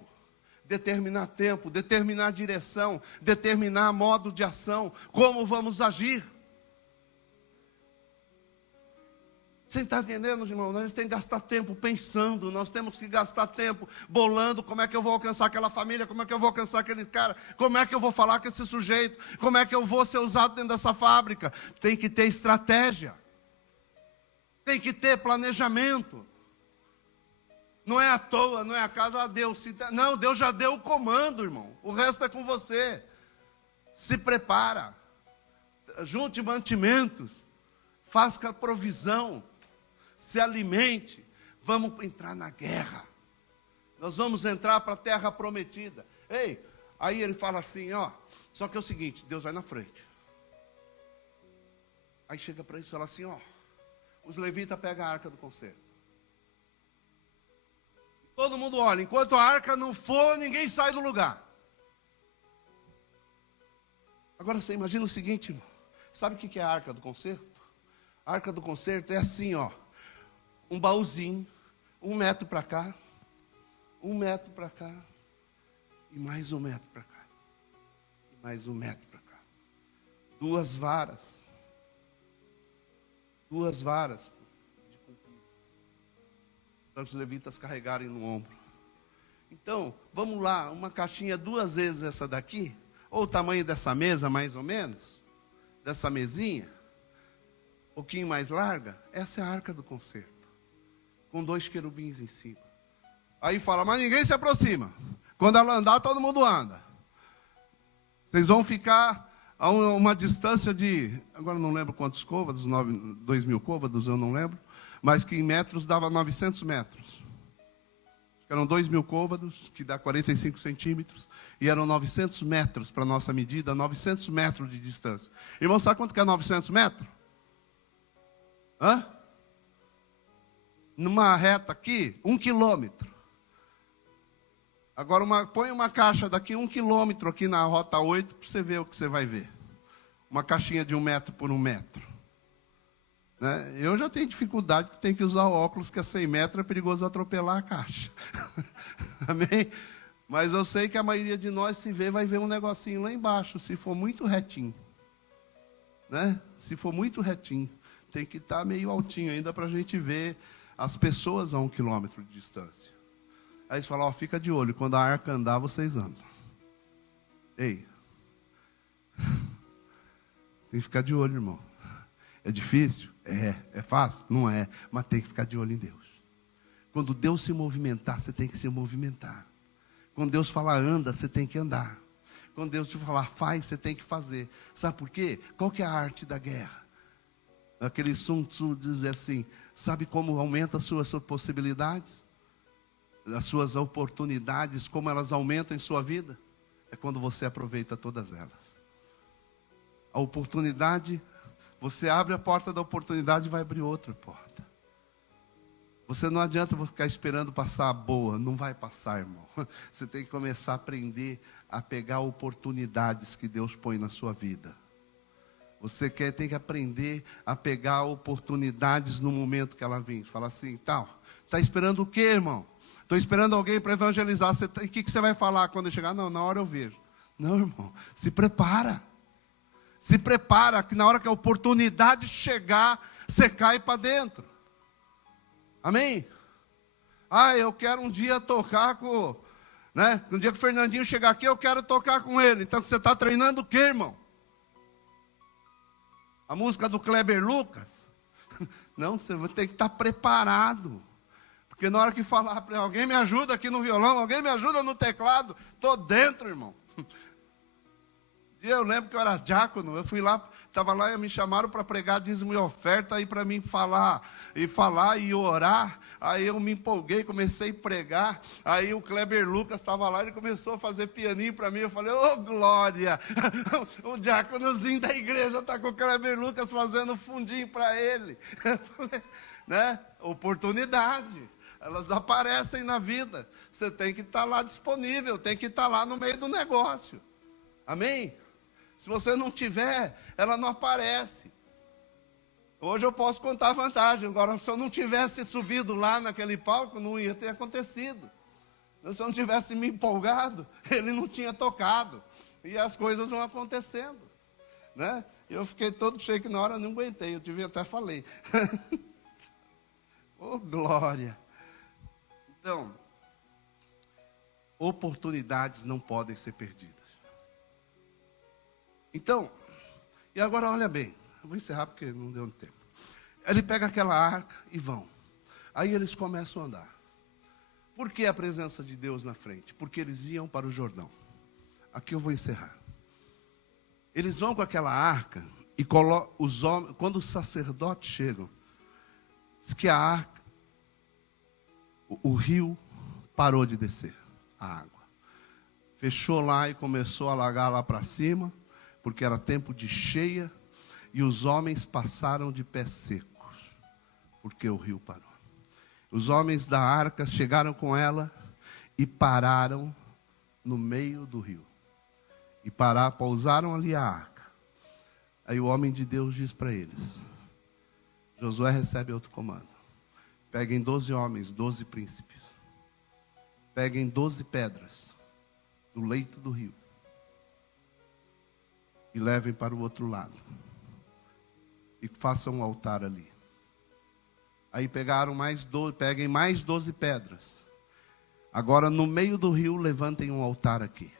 Determinar direção, determinar modo de ação, como vamos agir. Você está entendendo, irmão? Nós temos que gastar tempo pensando, nós temos que gastar tempo bolando como é que eu vou alcançar aquela família, como é que eu vou alcançar aquele cara, como é que eu vou falar com esse sujeito, como é que eu vou ser usado dentro dessa fábrica. Tem que ter estratégia, tem que ter planejamento. Não é à toa, não é acaso, Deus. Não, Deus já deu o comando, irmão. O resto é com você. Se prepara. Junte mantimentos. Faça provisão. Se alimente. Vamos entrar na guerra. Nós vamos entrar para a terra prometida. Ei, Aí ele fala assim, ó, só que é o seguinte, Deus vai na frente. Aí chega para eles e fala assim, ó, os levitas pegam a arca do concerto. Todo mundo olha, enquanto a arca não for, ninguém sai do lugar. Agora você imagina o seguinte, irmão, sabe o que é a arca do concerto? A arca do concerto é assim, ó, um baúzinho, 1 metro para cá, 1 metro para cá, e mais 1 metro para cá, e mais 1 metro para cá. 2 varas de comprimento, para os levitas carregarem no ombro. Então, vamos lá, uma caixinha 2 vezes essa daqui, ou o tamanho dessa mesa, mais ou menos, dessa mesinha, um pouquinho mais larga, essa é a arca do concerto, com 2 querubins em cima. Aí fala, mas ninguém se aproxima. Quando ela andar, todo mundo anda. Vocês vão ficar a uma distância de, agora não lembro quantos côvados, 2.000 côvados, eu não lembro, mas que em metros dava 900 metros. Eram 2.000 côvados, que dá 45 centímetros, e eram 900 metros para a nossa medida, 900 metros de distância. Irmão, sabe quanto que é 900 metros? Hã? Numa reta aqui, 1 quilômetro. Agora, põe uma caixa daqui 1 quilômetro aqui na rota 8, para você ver o que você vai ver. Uma caixinha de 1 metro por 1 metro. Né? Eu já tenho dificuldade, que tenho que usar óculos, que a 100 metros é perigoso atropelar a caixa. Amém? Mas eu sei que a maioria de nós, se vê, vai ver um negocinho lá embaixo, se for muito retinho. Né? Se for muito retinho, tem que estar meio altinho ainda para a gente ver as pessoas a 1 quilômetro de distância. Aí eles falam, ó, fica de olho, quando a arca andar, vocês andam. Ei, tem que ficar de olho, irmão. É difícil? É fácil? Não é, mas tem que ficar de olho em Deus. Quando Deus se movimentar, você tem que se movimentar. Quando Deus falar anda, você tem que andar. Quando Deus te falar faz, você tem que fazer. Sabe por quê? Qual que é a arte da guerra? Aquele Sun Tzu diz assim, sabe como aumenta as suas possibilidades? As suas oportunidades, como elas aumentam em sua vida? É quando você aproveita todas elas. A oportunidade, você abre a porta da oportunidade e vai abrir outra porta. Você não adianta ficar esperando passar a boa, não vai passar, irmão. Você tem que começar a aprender a pegar oportunidades que Deus põe na sua vida. Você tem que aprender a pegar oportunidades no momento que ela vem. Fala assim, tal, está esperando o quê, irmão? Estou esperando alguém para evangelizar. O que você vai falar quando eu chegar? Não, na hora eu vejo. Não, irmão, se prepara. Se prepara, que na hora que a oportunidade chegar, você cai para dentro. Amém? Ah, eu quero um dia tocar com... Né? Um dia que o Fernandinho chegar aqui, eu quero tocar com ele. Então você está treinando o quê, irmão? A música do Kleber Lucas? Não, você vai ter que estar preparado. Porque na hora que falar para alguém me ajuda aqui no violão, alguém me ajuda no teclado, estou dentro, irmão. Eu lembro que eu era diácono, eu fui lá, estava lá e me chamaram para pregar dízimo e oferta, aí para mim falar e orar. Aí eu me empolguei, comecei a pregar. Aí o Kleber Lucas estava lá, ele começou a fazer pianinho para mim. Eu falei, ô glória, o diáconozinho da igreja está com o Kleber Lucas fazendo fundinho para ele. Eu falei, né? Oportunidade, elas aparecem na vida. Você tem que estar lá disponível, tem que estar lá no meio do negócio. Amém? Se você não tiver, ela não aparece. Hoje eu posso contar a vantagem. Agora, se eu não tivesse subido lá naquele palco, não ia ter acontecido. Se eu não tivesse me empolgado, ele não tinha tocado. E as coisas vão acontecendo. Né? Eu fiquei todo cheio que na hora eu não aguentei. Eu até falei. Oh, glória. Então, oportunidades não podem ser perdidas. Então, e agora olha bem, eu vou encerrar porque não deu tempo. Ele pega aquela arca e vão. Aí eles começam a andar. Por que a presença de Deus na frente? Porque eles iam para o Jordão. Aqui eu vou encerrar. Eles vão com aquela arca e colocam os homens, quando os sacerdotes chegam, diz que a arca, o rio parou de descer, a água. fechou lá e começou a alagar lá para cima, porque era tempo de cheia, e os homens passaram de pés secos, porque o rio parou. Os homens da arca chegaram com ela e pararam no meio do rio. E pousaram ali a arca. Aí o homem de Deus diz para eles: Josué recebe outro comando. Peguem 12 homens, 12 príncipes. Peguem 12 pedras do leito do rio. E levem para o outro lado. E façam um altar ali. Aí peguem mais 12 pedras. Agora no meio do rio levantem um altar aqui.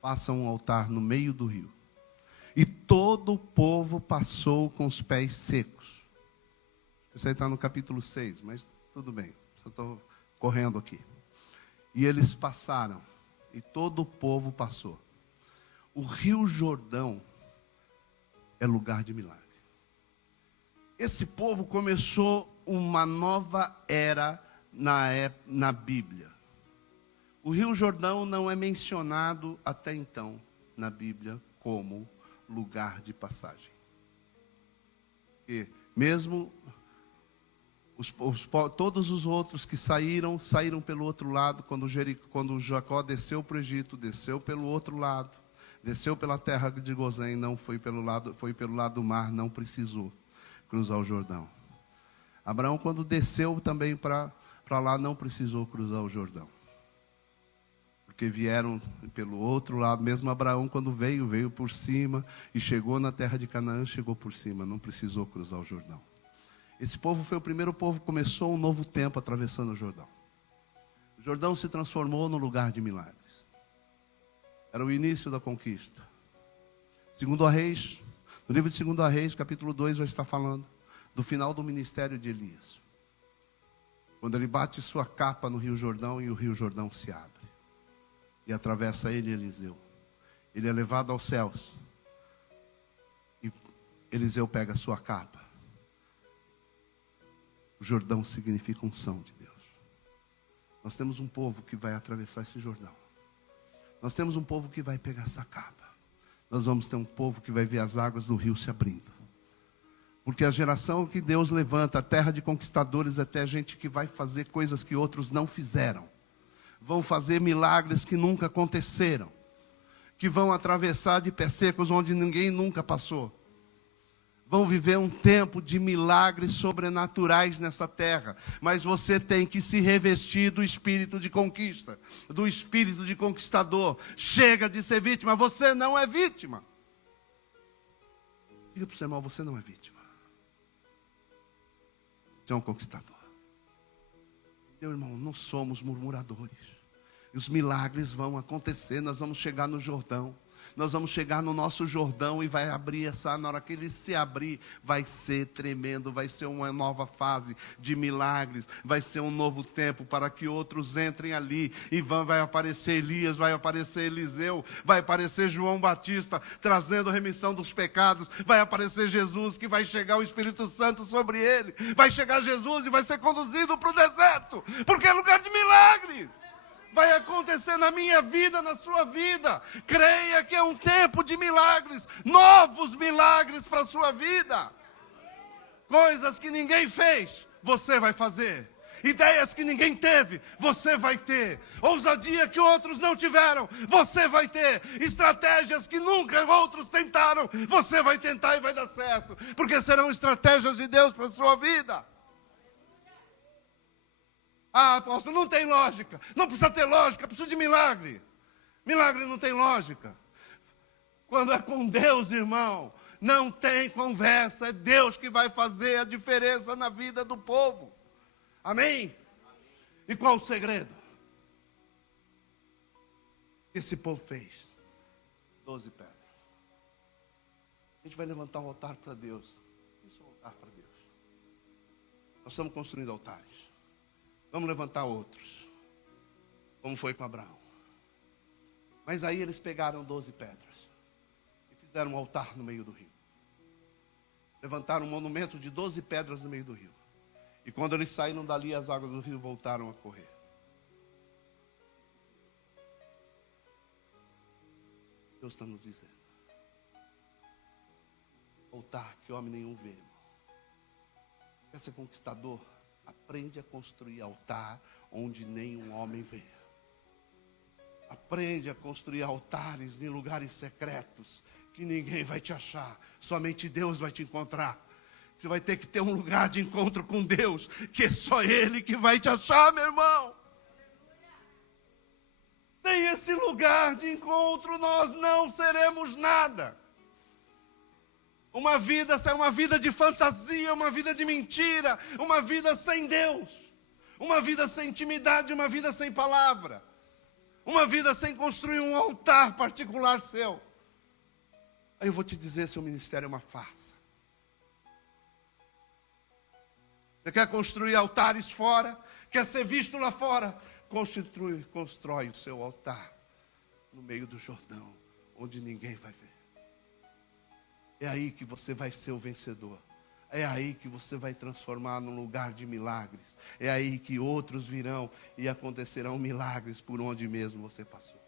Façam um altar no meio do rio. E todo o povo passou com os pés secos. Isso aí está no capítulo 6, mas tudo bem. Só estou correndo aqui. E eles passaram. E todo o povo passou. O rio Jordão é lugar de milagre. Esse povo começou uma nova era na Bíblia. O rio Jordão não é mencionado até então na Bíblia como lugar de passagem. E mesmo todos os outros que saíram pelo outro lado. Quando Jacó desceu para o Egito, desceu pelo outro lado. Desceu pela terra de Gozém, não foi pelo lado do mar, não precisou cruzar o Jordão. Abraão, quando desceu também para lá, não precisou cruzar o Jordão. Porque vieram pelo outro lado. Mesmo Abraão, quando veio por cima e chegou na terra de Canaã, chegou por cima, não precisou cruzar o Jordão. Esse povo foi o primeiro povo que começou um novo tempo atravessando o Jordão. O Jordão se transformou no lugar de milagres. Era o início da conquista. No livro de 2 Reis, capítulo 2, vai estar falando do final do ministério de Elias. Quando ele bate sua capa no Rio Jordão e o Rio Jordão se abre. E atravessa ele, Eliseu. Ele é levado aos céus. E Eliseu pega a sua capa. O Jordão significa unção de Deus. Nós temos um povo que vai atravessar esse Jordão. Nós temos um povo que vai pegar essa capa. Nós vamos ter um povo que vai ver as águas do rio se abrindo. Porque a geração que Deus levanta, a terra de conquistadores, até gente que vai fazer coisas que outros não fizeram. Vão fazer milagres que nunca aconteceram. Que vão atravessar de pés secos onde ninguém nunca passou. Vão viver um tempo de milagres sobrenaturais nessa terra. Mas você tem que se revestir do espírito de conquista, do espírito de conquistador. Chega de ser vítima, você não é vítima. Diga para o seu irmão, você não é vítima. Você é um conquistador. Meu irmão, não somos murmuradores. E os milagres vão acontecer, nós vamos chegar no Jordão. Nós vamos chegar no nosso Jordão e vai abrir na hora que ele se abrir, vai ser tremendo, vai ser uma nova fase de milagres, vai ser um novo tempo para que outros entrem ali, e vai aparecer Elias, vai aparecer Eliseu, vai aparecer João Batista, trazendo remissão dos pecados, vai aparecer Jesus, que vai chegar o Espírito Santo sobre ele, vai chegar Jesus e vai ser conduzido para o deserto, porque é lugar de milagres. Vai acontecer na minha vida, na sua vida. Creia que é um tempo de milagres, novos milagres para a sua vida. Coisas que ninguém fez, você vai fazer. Ideias que ninguém teve, você vai ter. Ousadia que outros não tiveram, você vai ter. Estratégias que nunca outros tentaram, você vai tentar e vai dar certo. Porque serão estratégias de Deus para a sua vida. Ah, apóstolo, não tem lógica. Não precisa ter lógica, precisa de milagre. Milagre não tem lógica. Quando é com Deus, irmão, não tem conversa. É Deus que vai fazer a diferença na vida do povo. Amém? E qual o segredo? Esse povo fez 12 pedras. A gente vai levantar um altar para Deus. Isso é um altar para Deus. Nós estamos construindo altares. Vamos levantar outros, como foi com Abraão. Mas aí eles pegaram 12 pedras e fizeram um altar no meio do rio. Levantaram um monumento de 12 pedras no meio do rio. E quando eles saíram dali, as águas do rio voltaram a correr. Deus está nos dizendo. Altar que homem nenhum vê, irmão. Quer ser conquistador? Aprende a construir altar onde nenhum homem vê. Aprende a construir altares em lugares secretos que ninguém vai te achar. Somente Deus vai te encontrar. Você vai ter que ter um lugar de encontro com Deus, que é só Ele que vai te achar, meu irmão. Sem esse lugar de encontro, nós não seremos nada. Uma vida de fantasia, uma vida de mentira, uma vida sem Deus, uma vida sem intimidade, uma vida sem palavra, uma vida sem construir um altar particular seu. Aí eu vou te dizer, seu ministério é uma farsa. Você quer construir altares fora? Quer ser visto lá fora? Constrói o seu altar no meio do Jordão, onde ninguém vai ver. É aí que você vai ser o vencedor. É aí que você vai transformar num lugar de milagres. É aí que outros virão e acontecerão milagres por onde mesmo você passou.